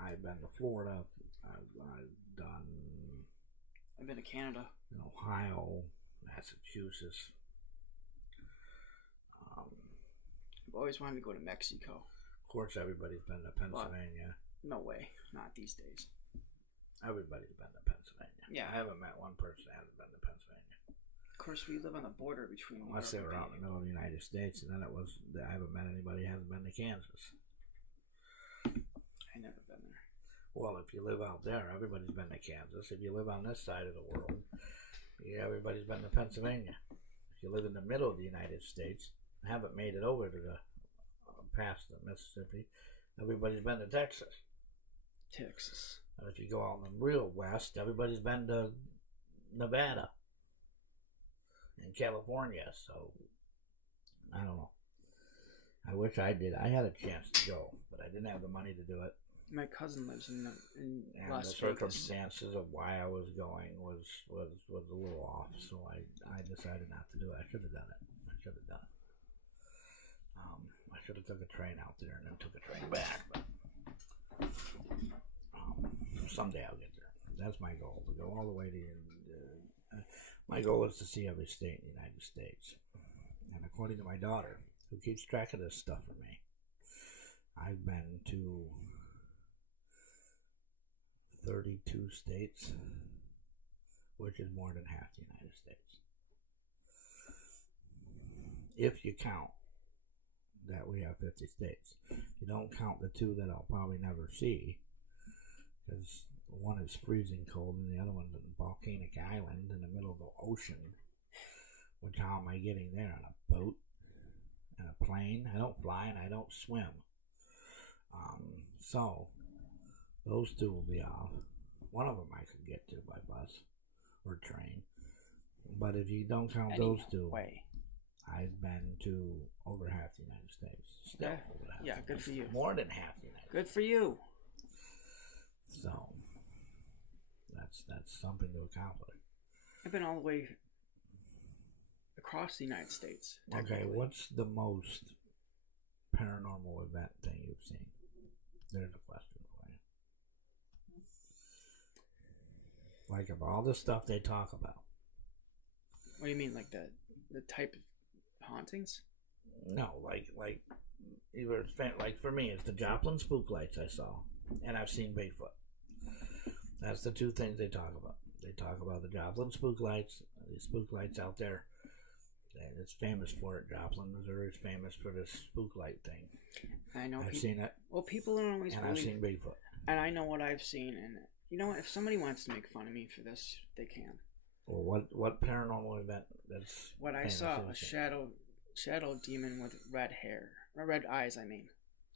I've been to Florida. I've been to Canada. In Ohio, Massachusetts. I've always wanted to go to Mexico. Of course, everybody's been to Pennsylvania. But no way, not these days. Everybody's been to Pennsylvania. Yeah, I haven't met one person that hasn't been to Pennsylvania. Of course, we live on the border between. Unless they were out in the middle of the United States, and then I haven't met anybody who hasn't been to Kansas. I never been there. Well, if you live out there, everybody's been to Kansas. If you live on this side of the world, everybody's been to Pennsylvania. If you live in the middle of the United States, haven't made it over to the past the Mississippi, everybody's been to Texas. And if you go out in the real west, everybody's been to Nevada and California. So I don't know. I wish I did. I had a chance to go, but I didn't have the money to do it. My cousin lives in And Las the Vegas. circumstances of why I was going was a little off, so I decided not to do it. I should have done it. I should have took a train out there and then took a train back. But someday I'll get there. That's my goal, to go all the way to. My goal is to see every state in the United States. And according to my daughter, who keeps track of this stuff for me, I've been to 32 states, which is more than half the United States. If you count that we have 50 states. You don't count the two that I'll probably never see, because one is freezing cold and the other one's a volcanic island in the middle of the ocean. Which, how am I getting there? On a boat? On a plane? I don't fly and I don't swim. So, those two will be off. One of them I could get to by bus or train. But if you don't count those two, I've been to over half the United States. Still over half. Yeah, good for you. More than half the United States. Good for you. So, that's something to accomplish. I've been all the way across the United States. Okay, what's the most paranormal event thing you've seen? There's a question for you. Like, of all the stuff they talk about. What do you mean, like the type of hauntings? No, like for me, it's the Joplin spook lights I saw, and I've seen Bigfoot. That's the two things they talk about. They talk about the Joplin spook lights, these spook lights out there. And it's famous for it. Joplin, Missouri is famous for this spook light thing. I know. I've seen it. Well, people don't always and believe. I've seen Bigfoot. And I know what I've seen. And you know what? If somebody wants to make fun of me for this, they can. Well, what paranormal event that's what I saw, a shadow demon with red hair. Or red eyes, I mean.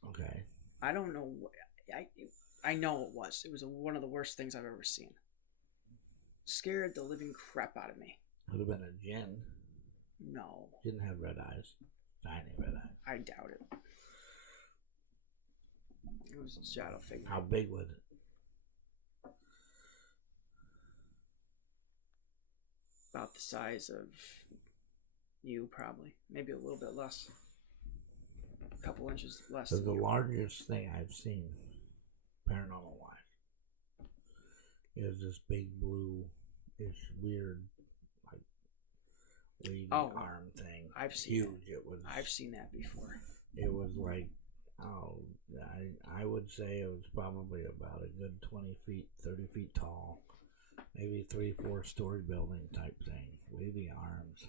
Okay. I don't know. I know it was. It was one of the worst things I've ever seen. Scared the living crap out of me. Would have been a djinn. No. Didn't have red eyes. Tiny red eyes. I doubt it. It was a shadow figure. How big was it? About the size of you, probably. Maybe a little bit less. A couple inches less. So the largest thing I've seen, paranormal wise, is this big blue-ish weird, like, wavy arm thing. I've seen huge. It was. I've seen that before. It was like, I would say it was probably about a good 20 feet, 30 feet tall, maybe 3-4 story building type thing. Wavy arms.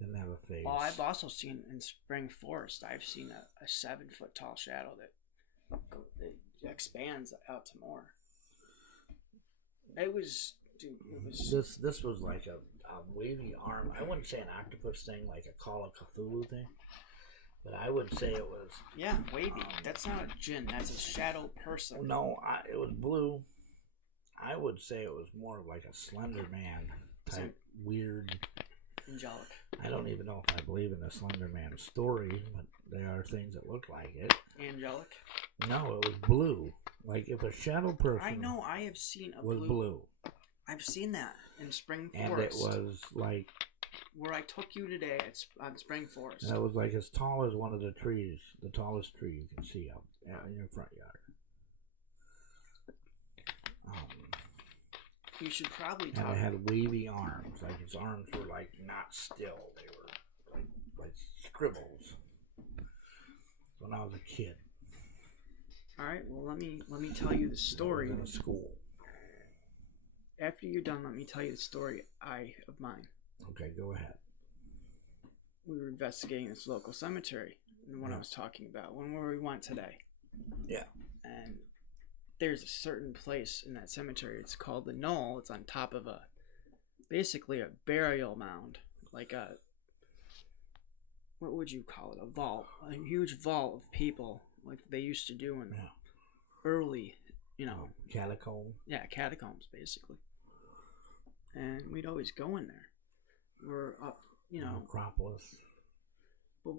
Didn't have a face. Oh, I've also seen in Spring Forest. I've seen a 7-foot tall shadow that expands out to more. It was, dude. It was. This was like a wavy arm. I wouldn't say an octopus thing, like a Call of Cthulhu thing, but I would say it was. Yeah, wavy. That's not a djinn. That's a shadow person. No, it was blue. I would say it was more like a Slender Man type weird. Angelic. I don't even know if I believe in the Slender Man story, but there are things that look like it. Angelic? No, it was blue. Like if a shadow person. I know. I have seen a was blue. I've seen that in Spring Forest. And it was like. Where I took you today on Spring Forest. And it was like as tall as one of the trees, the tallest tree you can see out in your front yard. You should probably talk. And it had wavy arms. Like its arms were like not still. They were like scribbles. When I was a kid. All right. Well, let me tell you the story. I was in a school. After you're done, let me tell you the story of mine. Okay, go ahead. We were investigating this local cemetery, and what I was talking about, where we went today. Yeah. And there's a certain place in that cemetery. It's called the Knoll. It's on top of basically a burial mound, like what would you call it? A vault, a huge vault of people, like they used to do in the early, catacomb. Yeah, catacombs basically. And we'd always go in there. We're up, Acropolis. But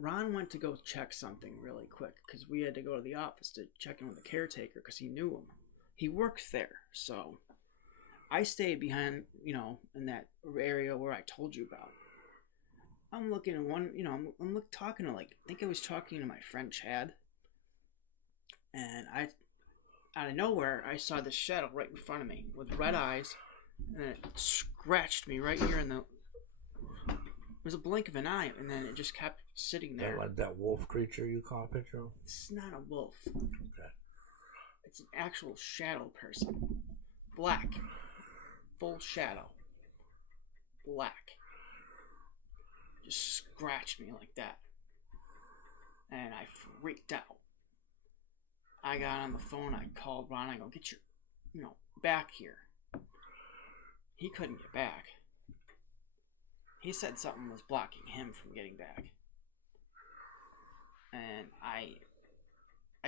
Ron went to go check something really quick because we had to go to the office to check in with the caretaker because he knew him. He worked there, so I stayed behind, in that area where I told you about. I'm looking at one, I'm talking to I think I was talking to my friend Chad, and out of nowhere, I saw this shadow right in front of me with red eyes, and it scratched me right here in the. It was a blink of an eye, and then it just kept sitting there. Like that wolf creature you caught a picture of? It's not a wolf. Okay. It's an actual shadow person. Black. Full shadow. Black. Just scratched me like that. And I freaked out. I got on the phone, I called Ron, I go, get your, back here. He couldn't get back. He said something was blocking him from getting back. And I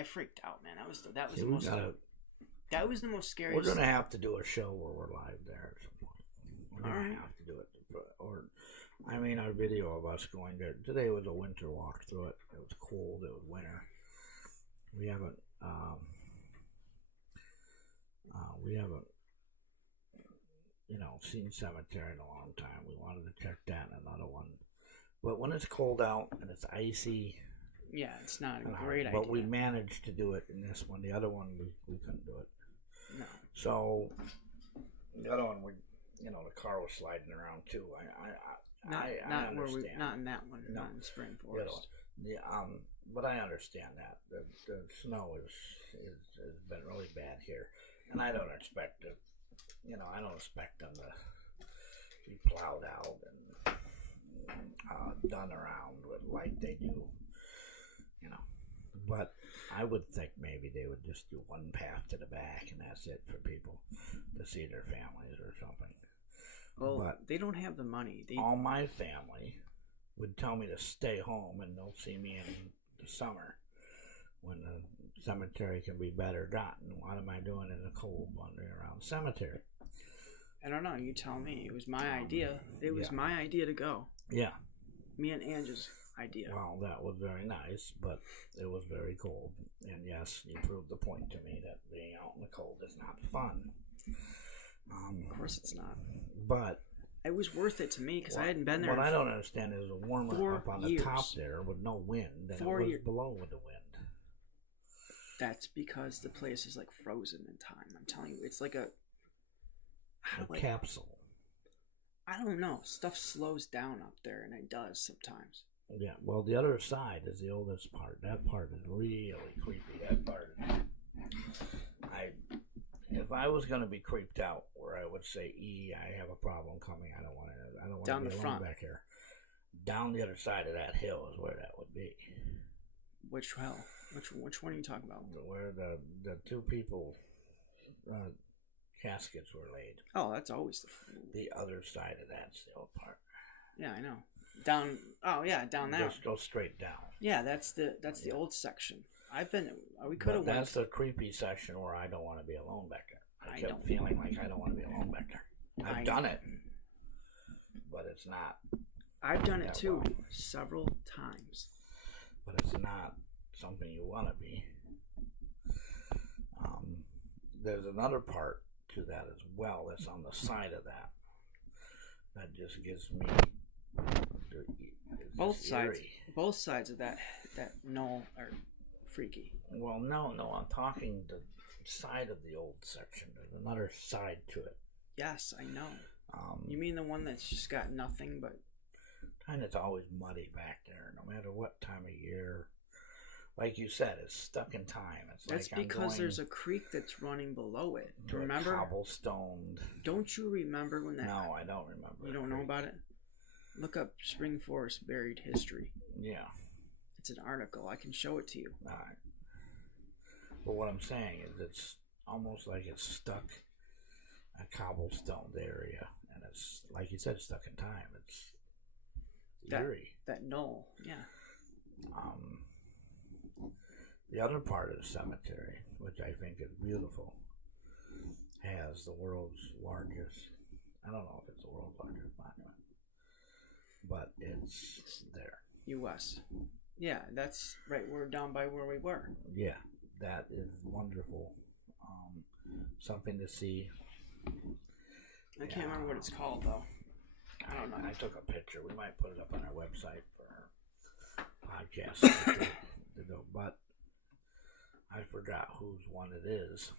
freaked out, man. That was the most scary. We're gonna have to do a show where we're live there at some point. We're gonna have to do it. Our video of us going there. Today was a winter walk through it. It was cold. It was winter. We haven't seen cemetery in a long time. We wanted to check that and another one. But when it's cold out and it's icy, yeah, it's not a great idea. But we managed to do it in this one. The other one we couldn't do it. No. So the other one the car was sliding around too. I understand. Not in that one. No. Not in Spring Forest. But I understand that the snow has been really bad here, and I don't expect it. I don't expect them to be plowed out and done around with like they do. But I would think maybe they would just do one path to the back, and that's it for people to see their families or something. Well, but they don't have the money. All my family would tell me to stay home, and they'll see me in the summer when the cemetery can be better gotten. What am I doing in the cold wandering around the cemetery? I don't know. You tell me. It was my idea. It was my idea to go. Yeah. Me and Angie's idea. Well, that was very nice, but it was very cold. And yes, you proved the point to me that being out in the cold is not fun. Of course it's not. But it was worth it to me because I hadn't been there. What I don't understand is the warmer up on the top there with no wind, and it was below with the wind. That's because the place is like frozen in time. I'm telling you, it's like a capsule. I don't know. Stuff slows down up there, and it does sometimes. Yeah, well, the other side is the oldest part. That part is really creepy. That part, if I was going to be creeped out, where I would say, I have a problem coming. I don't want to be alone back here. Down the other side of that hill is where that would be. Which hill? Which one are you talking about? Where the two people caskets were laid. Oh, that's always the other side of that's the old part. Yeah, I know. Down. Oh, yeah, down there. Just go straight down. Yeah, that's the old section. I've been. We could have. That's the creepy section where I don't want to be alone back there. I kept feeling like I don't want to be alone back there. I've done it, but it's not. I've done it too, several times. But it's not something you want to be. There's another part to that as well that's on the side of that. That just gives me both sides of that knoll are freaky. Well, no, I'm talking the side of the old section. There's another side to it. Yes, I know. You mean the one that's just got nothing but? And it's always muddy back there, no matter what time of year. Like you said, it's stuck in time. That's because there's a creek that's running below it. Remember? Cobblestoned. Don't you remember when that? No, I don't remember. You don't know about it? Look up Spring Forest Buried History. Yeah. It's an article. I can show it to you. All right. But what I'm saying is it's almost like it's stuck a cobblestoned area. And it's, like you said, stuck in time. It's eerie. That knoll, yeah. The other part of the cemetery, which I think is beautiful, has the world's largest, I don't know if it's the world's largest monument, but it's there. U.S. Yeah, that's right. We're down by where we were. Yeah, that is wonderful. Something to see. I can't remember what it's called though. I don't know. I took a picture. We might put it up on our website for our podcast. But I forgot whose one it is.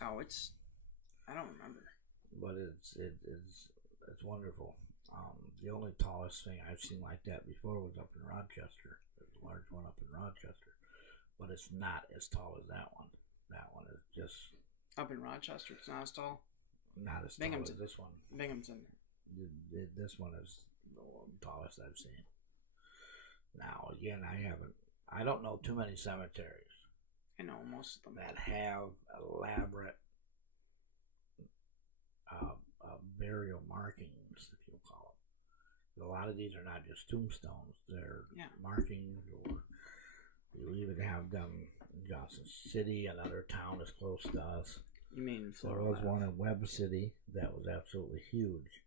I don't remember. But it's wonderful. The only tallest thing I've seen like that before was up in Rochester. There's a large one up in Rochester, but it's not as tall as that one. That one is just up in Rochester. It's not as tall. Not as tall as this one. Binghamton. This one is the tallest I've seen. Now again, I don't know too many cemeteries. I know most of them that have elaborate burial markings, if you call it. A lot of these are not just tombstones; they're markings, or you even have them in Johnson City, another town as close to us. You mean Florida? There was one in Webb City that was absolutely huge,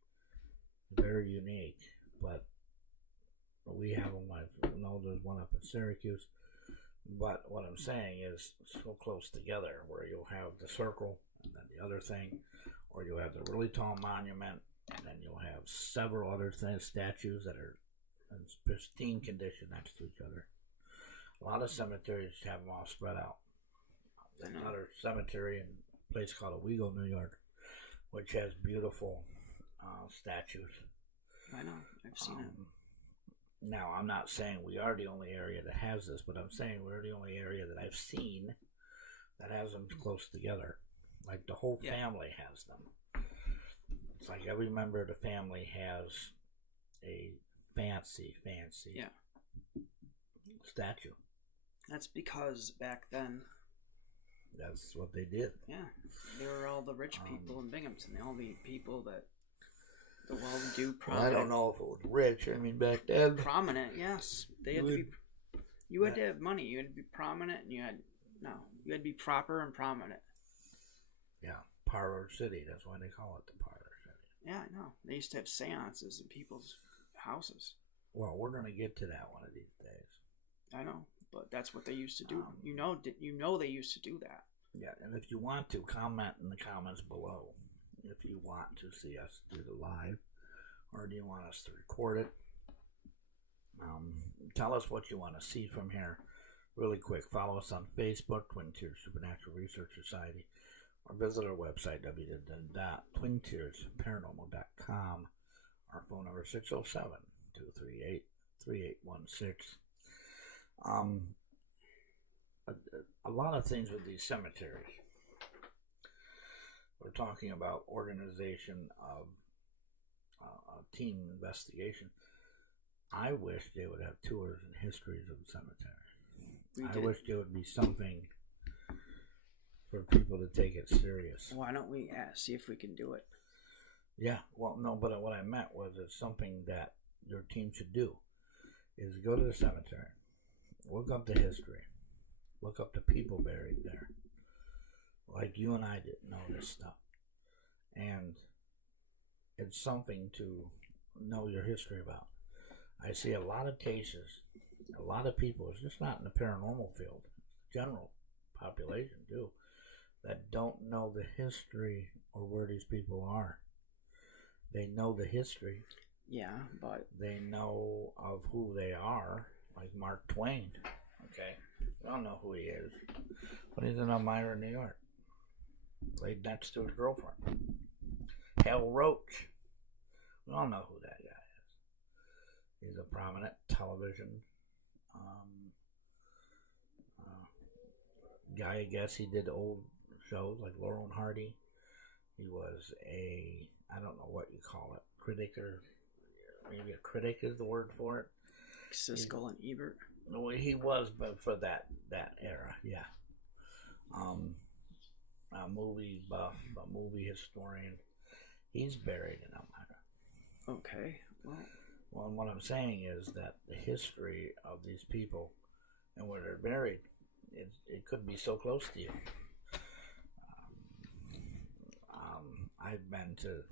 very unique. But we have them. I know there's one up in Syracuse. But what I'm saying is so close together, where you'll have the circle and then the other thing, or you'll have the really tall monument, and then you'll have several other statues that are in pristine condition next to each other. A lot of cemeteries have them all spread out. There's another cemetery in a place called Owego, New York, which has beautiful statues. I know, I've seen it. Now, I'm not saying we are the only area that has this, but I'm saying we're the only area that I've seen that has them close together. Like the whole family has them. It's like every member of the family has a fancy statue. That's because back then, that's what they did. Yeah, they were all the rich people in Binghamton. All the people that the well-to-do prominent. I don't know if it was rich. I mean, back then, prominent. Yes, they had to be. You had to have money. You had to be prominent, and you had to be proper and prominent. Yeah, Parlor City. That's why they call it the Parlor City. Yeah, I know. They used to have seances in people's houses. Well, we're gonna get to that one of these days. I know, but that's what they used to do. You know, they used to do that. Yeah, and if you want to, comment in the comments below. If you want to see us do the live, or do you want us to record it? Tell us what you want to see from here. Really quick, follow us on Facebook, Twin Tiers Supernatural Research Society, or visit our website, www.twintiersparanormal.com. Our phone number is 607-238-3816. A lot of things with these cemeteries. We're talking about organization of team investigation. I wish they would have tours and histories of the cemetery. I wish there would be something for people to take it serious. Why don't we see if we can do it? Yeah, well, no, but what I meant was it's something that your team should do is go to the cemetery, look up the history, look up the people buried there. Like you and I didn't know this stuff. And it's something to know your history about. I see a lot of cases, a lot of people, it's just not in the paranormal field, general population too, that don't know the history or where these people are. They know the history. Yeah, but they know of who they are, like Mark Twain. Okay, we don't know who he is, but he's in Elmira, New York. Laid next to his girlfriend. Hal Roach. We all know who that guy is. He's a prominent television guy. I guess he did old shows like Laurel and Hardy. He was I don't know what you call it, critic, or maybe a critic is the word for it. Siskel and Ebert. No, he was, but for that era, yeah. A movie buff, a movie historian. He's buried in Elmira. Okay. Well, what I'm saying is that the history of these people and where they're buried, it could be so close to you. I've been to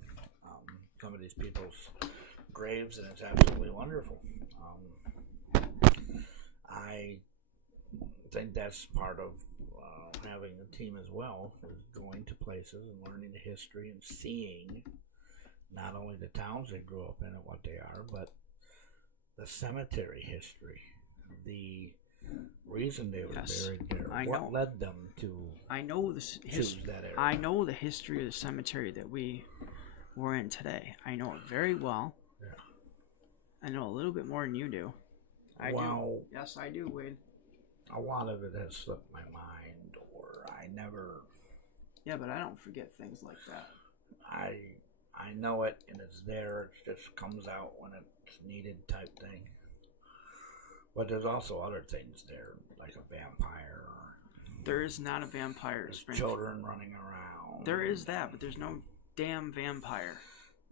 some of these people's graves, and it's absolutely wonderful. I think that's part of having a team as well, is going to places and learning the history and seeing not only the towns they grew up in and what they are, but the cemetery history, the reason they were buried there, what led them to choose that area. I know the history of the cemetery that we were in today. I know it very well. Yeah. I know a little bit more than you do. I do. Yes, I do, Wade. A lot of it has slipped my mind, or I never... Yeah, but I don't forget things like that. I know it, and it's there. It just comes out when it's needed type thing. But there's also other things there, like a vampire. There is not a vampire. There's children running around. There is that, but there's no damn vampire.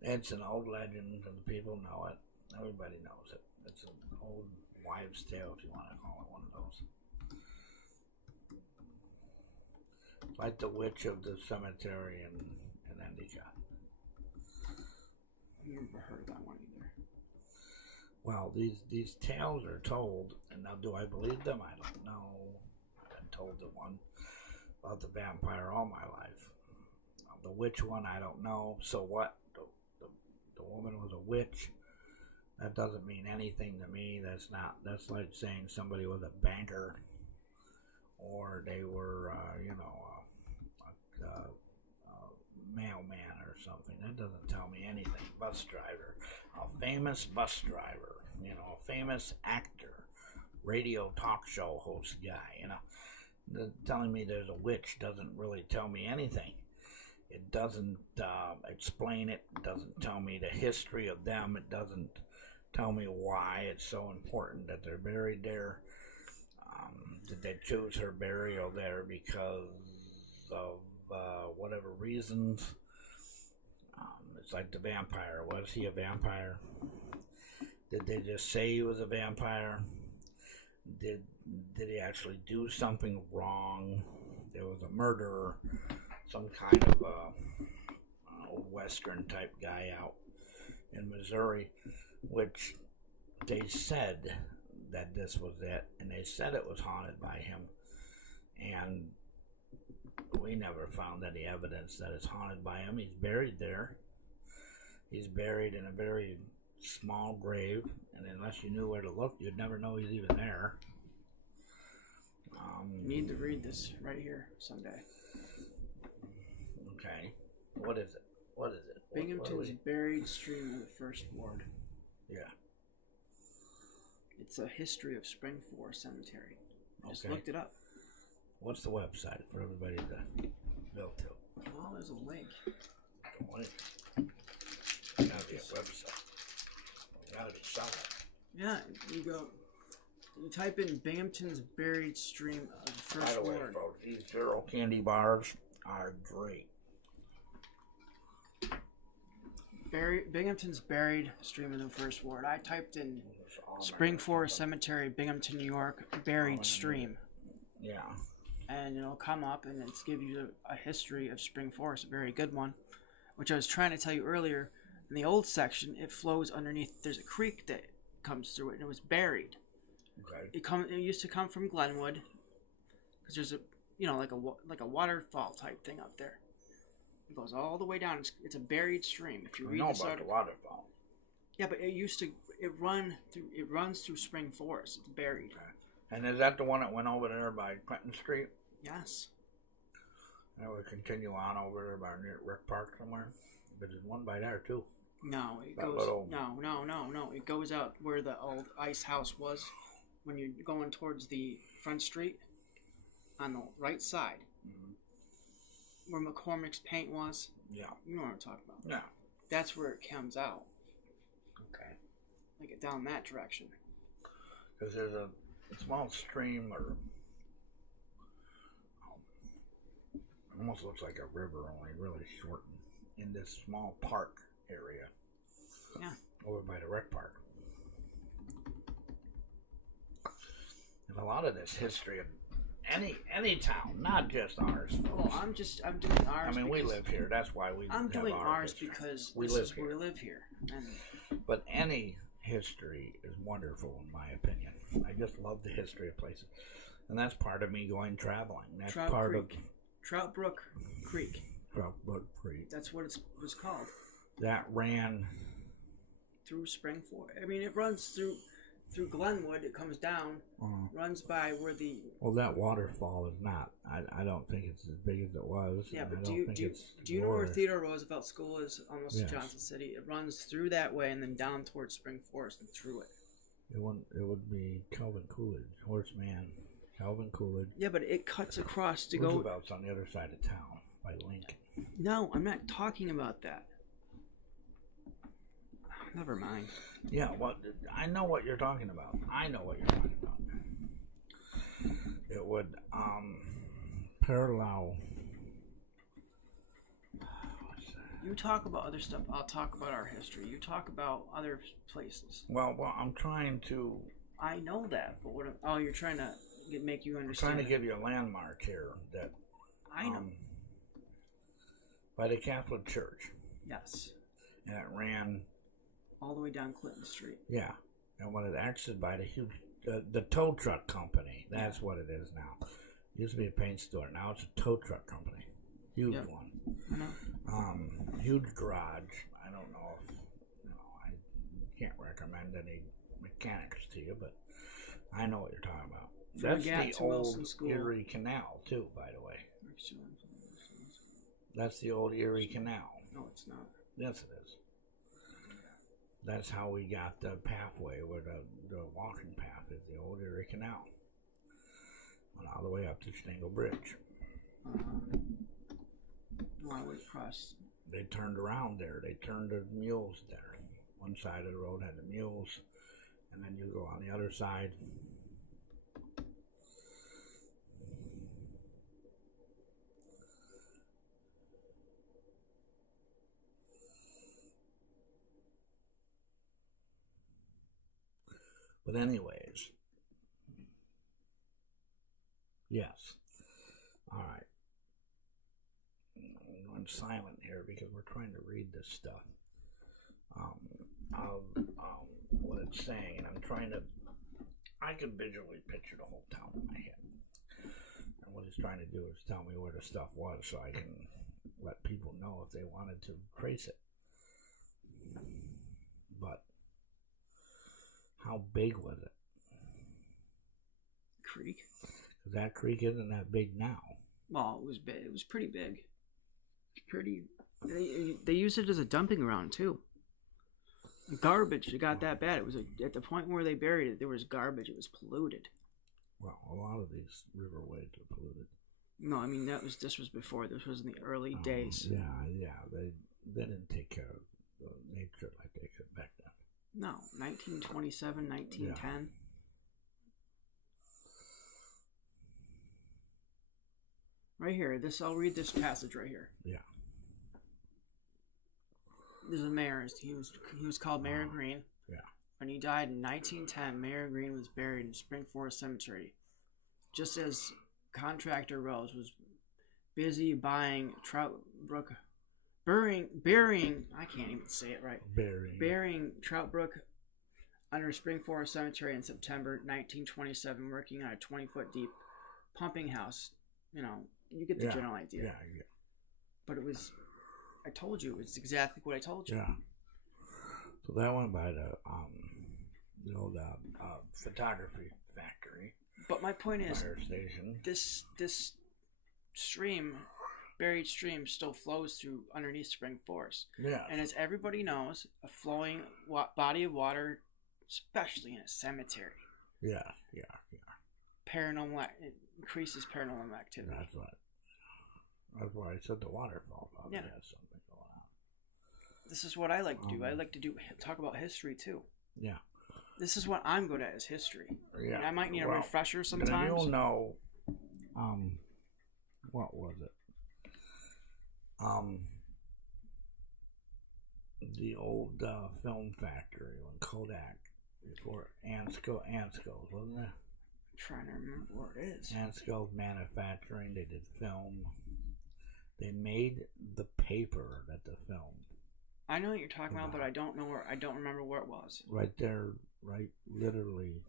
It's an old legend, and the people know it. Everybody knows it. It's an old wives' tale, if you want to call it one of those. Like the witch of the cemetery in Endicott. I've never heard that one either. Well, these tales are told, and now do I believe them? I don't know. I've been told the one about the vampire all my life. The witch one, I don't know. So what? The woman was a witch. That doesn't mean anything to me. That's like saying somebody was a banker, or they were, a mailman or something. That doesn't tell me anything. Bus driver, a famous bus driver, a famous actor, radio talk show host guy, telling me there's a witch doesn't really tell me anything. It doesn't explain it. It doesn't tell me the history of them. It doesn't tell me why it's so important that they're buried there. Did they choose her burial there because of whatever reasons? It's like the vampire. Was he a vampire? Did they just say he was a vampire? Did he actually do something wrong? There was a murderer, some kind of old Western type guy out in Missouri, which they said that this was it, and they said it was haunted by him, and we never found any evidence that it's haunted by him. He's buried there. He's buried in a very small grave, and unless you knew where to look, you'd never know he's even there. You need to read this right here someday. Okay. What is it? Binghamton's buried stream of the First Ward. Yeah. It's a history of Spring Forest Cemetery. Just looked it up. What's the website for everybody to go to? Well, there's a link. Gotta be a website. Gotta be somewhere. Yeah, you type in Binghamton's buried stream of the First Ward. By the way, folks, these Zero candy bars are great. Binghamton's buried stream of the First Ward. I typed in Spring Forest Cemetery, Binghamton, New York, buried stream. Yeah. And it'll come up and it's give you a history of Spring Forest, a very good one. Which I was trying to tell you earlier. In the old section, it flows underneath. There's a creek that comes through it, and it was buried. Okay. It used to come from Glenwood, because there's like a waterfall type thing up there. It goes all the way down. It's a buried stream. If you read this about the waterfall. Yeah, but it runs through Spring Forest. It's buried. Okay. And is that the one that went over there by Clinton Street? Yes. And it would continue on over there by near Rick Park somewhere. But there's one by there too. No, No. It goes out where the old ice house was when you're going towards the front street on the right side. Mm-hmm. Where McCormick's paint was. Yeah. You know what I'm talking about. Yeah. That's where it comes out. Okay. Like down that direction. Because there's a small stream, or it almost looks like a river, only really shortened, in this small park area. Yeah. Over by the rec park. And a lot of this history of any town, not just ours, Well, folks. I'm doing ours. I mean, we because live here. That's why we. I'm have doing our ours history. because we this live is here. where we live here. And But any history is wonderful, in my opinion. I just love the history of places, and that's part of me going traveling. That's Trout part Creek. Troutbrook Creek. of Troutbrook Creek. That's what it was called. That ran Through Spring Forest. I mean, it runs through Glenwood. It comes down, runs by where the. Well, that waterfall is not. I don't think it's as big as it was. Yeah, but I do you know where Theodore Roosevelt School is? Almost Yes. Johnson City. It runs through that way and then down towards Spring Forest and through it. It would be Calvin Coolidge, Horseman, Calvin Coolidge. Yeah, but it cuts across to go. Roosevelt's on the other side of town by Lincoln. No, I'm not talking about that. Never mind. Yeah, well, I know what you're talking about. It would parallel. You talk about other stuff. I'll talk about our history. You talk about other places. Well, I'm trying to. I know that, but what? You're trying to make you I'm understand. trying to give you a landmark here that. I know. By the Catholic Church. Yes. And it ran all the way down Clinton Street. Yeah, and when it exited by the huge, the tow truck company. That's what it is now. It used to be a paint store. Now it's a tow truck company. Huge one. I know. Huge garage. I don't know if I can't recommend any mechanics to you, but I know what you're talking about. That's the old Erie Canal, too, by the way. That's the old Erie Canal. No, it's not. Yes, it is. That's how we got the pathway where the walking path is, the old Erie Canal. Went all the way up to Stingle Bridge. I would cross. They turned around there. They turned the mules there. One side of the road had the mules, and then you go on the other side. But anyways, yes. All right. I'm going silent here because we're trying to read this stuff. What it's saying, and I'm trying to. I can visually picture the whole town in my head. And what he's trying to do is tell me where the stuff was, so I can let people know if they wanted to trace it. But how big was it? Creek. That creek isn't that big now. Well, it was big. It was pretty big. Pretty. They used it as a dumping ground too. Garbage. It got that bad. It was at the point where they buried it. There was garbage. It was polluted. Well, a lot of these riverways are polluted. No, I mean this was before. This was in the early days. Yeah. They didn't take care of the nature like they could back then. No, 1927, 1910. Yeah. Right here. I'll read this passage right here. Yeah. There's a mayor. He was called Mayor Green. Yeah. When he died in 1910, Mayor Green was buried in Spring Forest Cemetery. Just as contractor Rose was busy burying I can't even say it right. Burying Troutbrook under Spring Forest Cemetery in September 1927, working on a 20-foot deep pumping house. You get the general idea. Yeah. But it was, I told you, it's exactly what I told you. Yeah. So that went by the old photography factory. But my point is, fire station. This stream, buried stream, still flows through underneath Spring Forest. Yeah. And as everybody knows, a flowing body of water, especially in a cemetery. Yeah. Paranormal, it increases paranormal activity. That's right. That's why I said the waterfall probably has something going on. This is what I like to do. I like to talk about history too. Yeah. This is what I'm good at, is history. Yeah. And I might need a refresher sometimes. You'll know, what was it? The old film factory when Kodak, before Ansco's, wasn't it? trying to remember where it is. Anscombe Manufacturing. They did film. They made the paper that the film. I know what you're talking about, but I don't know where. I don't remember where it was. Right there, literally,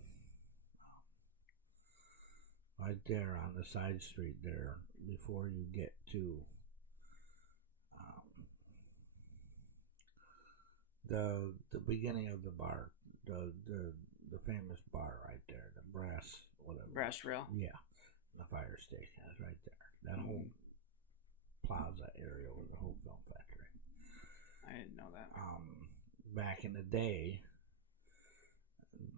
right there on the side street there, before you get to the beginning of the bar, the famous bar right there, the brass whatever. Brass rail. Yeah, the fire station is right there. That whole plaza area was the whole film factory. I didn't know that. Back in the day,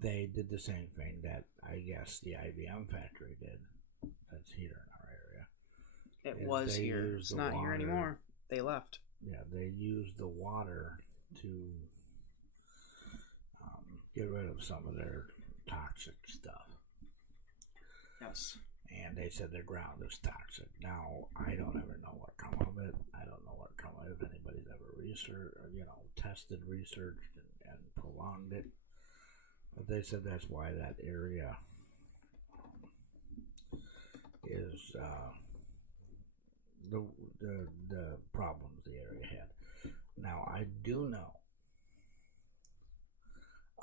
they did the same thing that I guess the IBM factory did. That's here in our area. It was here. It's not here anymore. They left. Yeah, they used the water to get rid of some of their toxic stuff. Yes. And they said their ground is toxic. Now, I don't ever know what come of it. I don't know what come of it. If anybody's ever tested, researched, and prolonged it. But they said that's why that area is the problems the area had. Now, I do know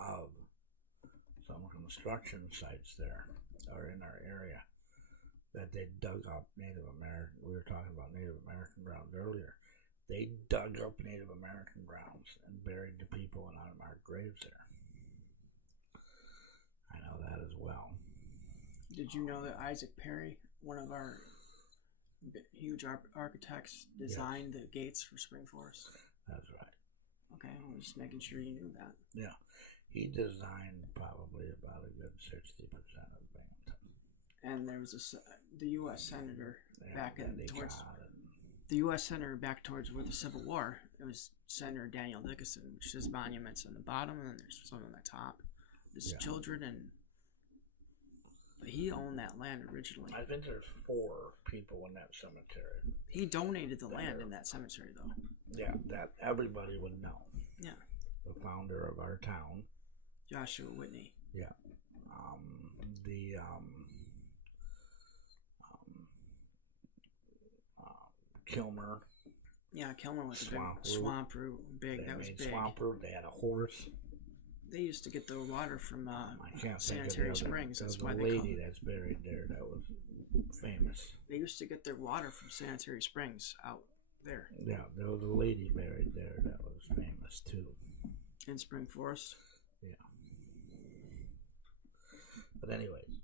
of some construction sites there, or in our area, that they dug up Native American. We were talking about Native American grounds earlier. They dug up Native American grounds and buried the people in unmarked graves there. I know that as well. Did you know that Isaac Perry, one of our huge architects, designed the gates for Spring Forest? That's right. Okay, I was just making sure you knew that. Yeah. He designed probably about a good 60% of Binghamton. And there was the U.S. Senator the U.S. Senator back towards where the Civil War. It was Senator Daniel Dickinson, which has monuments on the bottom, and then there's some on the top. There's children, but he owned that land originally. I think there's 4 people in that cemetery. He donated the land in that cemetery, though. Yeah, that everybody would know. Yeah. The founder of our town, Joshua Whitney. Yeah. Kilmer. Yeah, Kilmer was a big swamp root. Big. That was big. Swamp root. They had a horse. They used to get their water from Sanitary Springs. That's why they lady that's buried there that was famous. They used to get their water from Sanitary Springs out there. Yeah, there was a lady buried there that was famous too. In Spring Forest? Yeah. But anyways,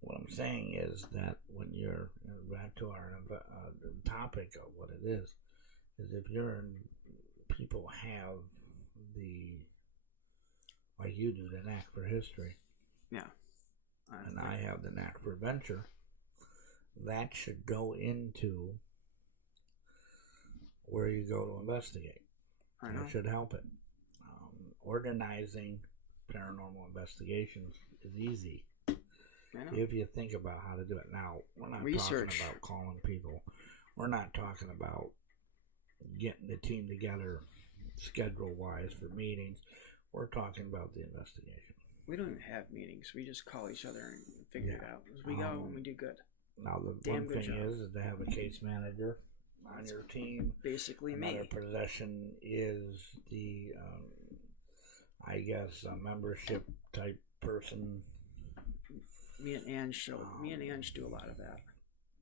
what I'm saying is that when you're back to our topic of what it is if people have like you do, the knack for history. Yeah. And I have the knack for adventure. That should go into where you go to investigate. I know. It should help it. Organizing paranormal investigations is easy if you think about how to do it. Now, we're not talking about calling people. We're not talking about getting the team together schedule-wise for meetings. We're talking about the investigation. We don't even have meetings. We just call each other and figure it out as we go, and we do good. Now, the one thing is to have a case manager on your team. Basically, another possession is the, I guess, a membership type person. Me and Ange do a lot of that.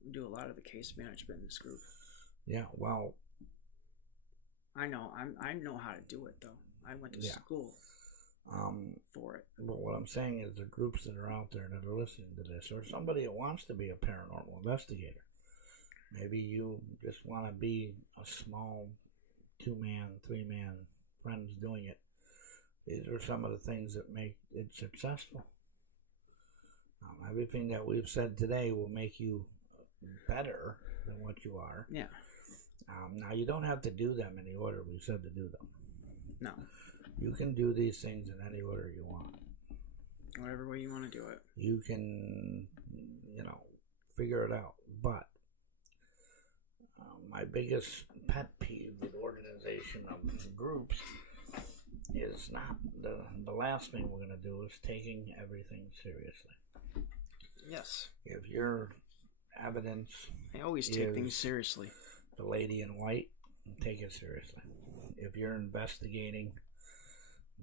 We do a lot of the case management in this group. Yeah, well, I know how to do it though. I went to school for it. But what I'm saying is the groups that are out there that are listening to this, or somebody that wants to be a paranormal investigator. Maybe you just want to be a small 2-man, 3-man friends doing it. These are some of the things that make it successful. Everything that we've said today will make you better than what you are. Yeah. Now, you don't have to do them in the order we said to do them. No. You can do these things in any order you want. Whatever way you want to do it. You can, figure it out. But my biggest pet peeve with organization of groups is not the last thing we're going to do is taking everything seriously. Yes. If your evidence, I always take things seriously. The lady in white, take it seriously. If you're investigating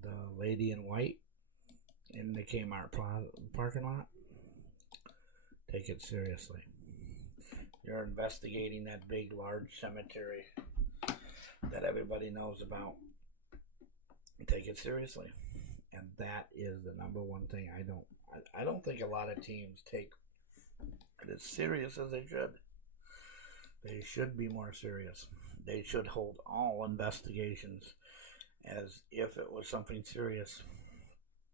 the lady in white in the Kmart parking lot, take it seriously. You're investigating that big, large cemetery that everybody knows about, take it seriously. And that is the number one thing I don't think a lot of teams take it as serious as they should. They should be more serious. They should hold all investigations as if it was something serious.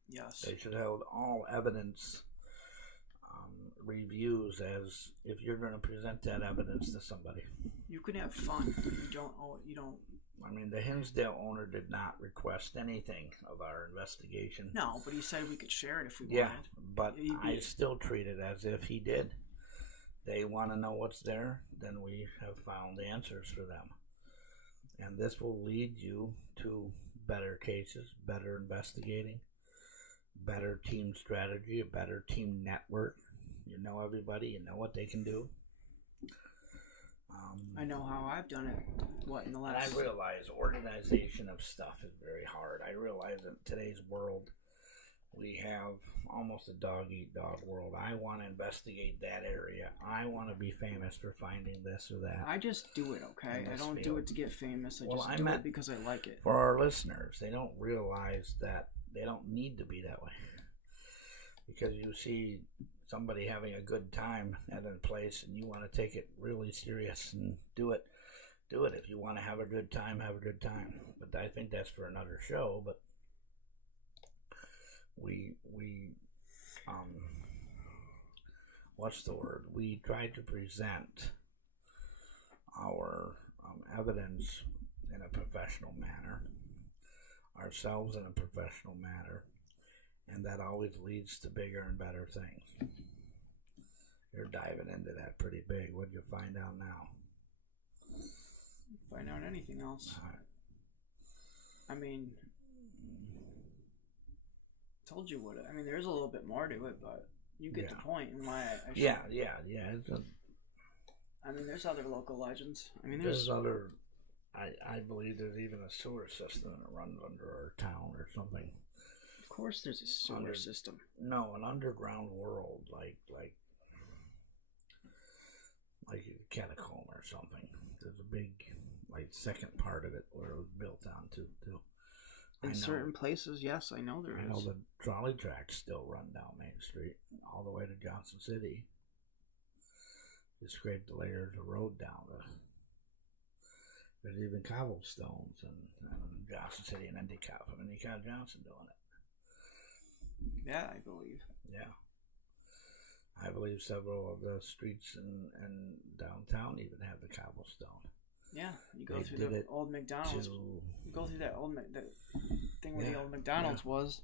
Yes. They should hold all evidence reviews as if you're going to present that evidence to somebody. You can have fun. You don't. I mean, the Hinsdale owner did not request anything of our investigation. No, but he said we could share it if we wanted. Yeah, but I still treat it as if he did. They want to know what's there, then we have found answers for them. And this will lead you to better cases, better investigating, better team strategy, a better team network. You know everybody, you know what they can do. I know how I've done it. What in the last? And I realize organization of stuff is very hard. I realize in today's world, we have almost a dog-eat-dog world. I want to investigate that area. I want to be famous for finding this or that. I just do it, okay? I don't do it to get famous. I just do it because I like it. For our listeners, they don't realize that they don't need to be that way. Because you see somebody having a good time at a place and you want to take it really serious and do it. Do it. If you want to have a good time, have a good time. But I think that's for another show, but we what's the word? We try to present our evidence in a professional manner, ourselves in a professional manner, and that always leads to bigger and better things. You're diving into that pretty big. What'd you find out now? Find out anything else? I mean, told you what. I mean, there's a little bit more to it, but you get the point. And why? Yeah. I mean, there's other local legends. I mean, there's other. I believe there's even a sewer system that runs under our town or something. Of course, there's a sewer system. No, an underground world, like a catacomb or something. There's a big, second part of it where it was built onto too. In certain places, yes, I know there is. I know the trolley tracks still run down Main Street all the way to Johnson City. You scrape the layers of road down. There's even cobblestones in Johnson City and Endicott from Endicott Johnson doing it. Yeah, I believe. Yeah. I believe several of the streets in downtown even have the cobblestone. Yeah, you go through the old McDonald's. You go through that thing where the old McDonald's was.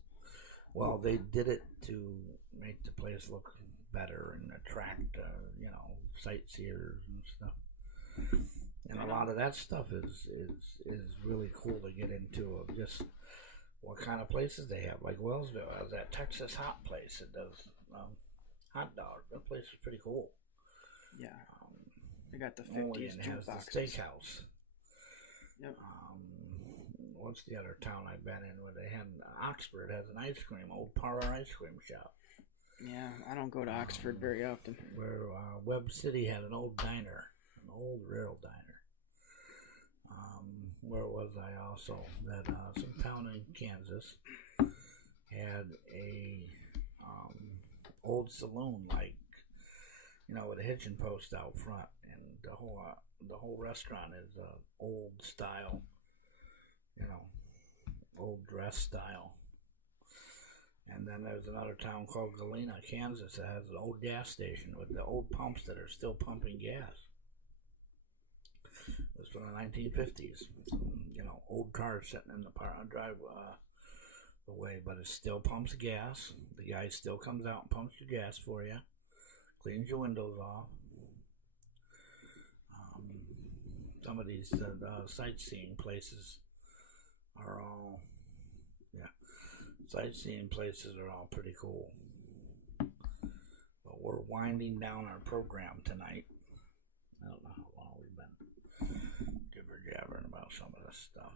Well, they did it to make the place look better and attract, sightseers and stuff. And a lot of that stuff is really cool to get into of just what kind of places they have. Like Wellsville has that Texas hot place that does hot dogs. That place is pretty cool. Yeah. They got the 50s jukeboxes. The steakhouse. Yep. What's the other town I've been in where they had Oxford has an ice cream, old parlor ice cream shop. Yeah, I don't go to Oxford very often. Where Webb City had an old diner, an old rail diner. Where was I also? That some town in Kansas had a old saloon, with a hitching post out front, and the whole restaurant is old style, old dress style. And then there's another town called Galena, Kansas, that has an old gas station with the old pumps that are still pumping gas. It was from the 1950s. Old cars sitting in the driveway, but it still pumps gas. The guy still comes out and pumps your gas for you, cleans your windows off. Some of these sightseeing places are all sightseeing places are all pretty cool. But we're winding down our program tonight. I don't know how long we've been jibber-jabbering about some of this stuff.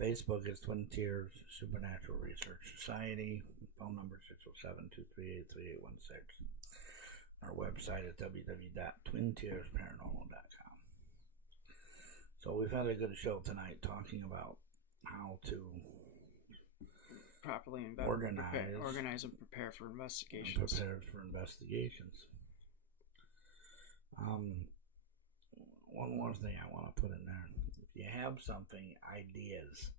Facebook is Twin Tiers Supernatural Research Society. Phone number 607-238-3816. Our website is www.twintiersparanormal.com. So we've had a good show tonight talking about how to properly organize and prepare for investigations. One more thing I want to put in there. If you have ideas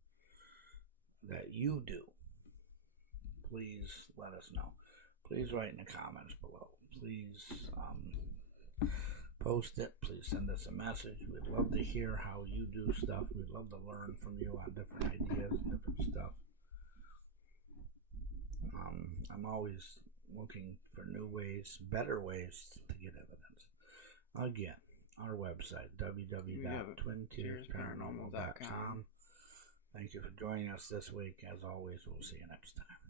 that you do, please let us know. Please write in the comments below. Please post it. Please send us a message. We'd love to hear how you do stuff. We'd love to learn from you on different ideas and different stuff. I'm always looking for new ways, better ways to get evidence. Again, our website, www.twintiersparanormal.com. Thank you for joining us this week. As always, we'll see you next time.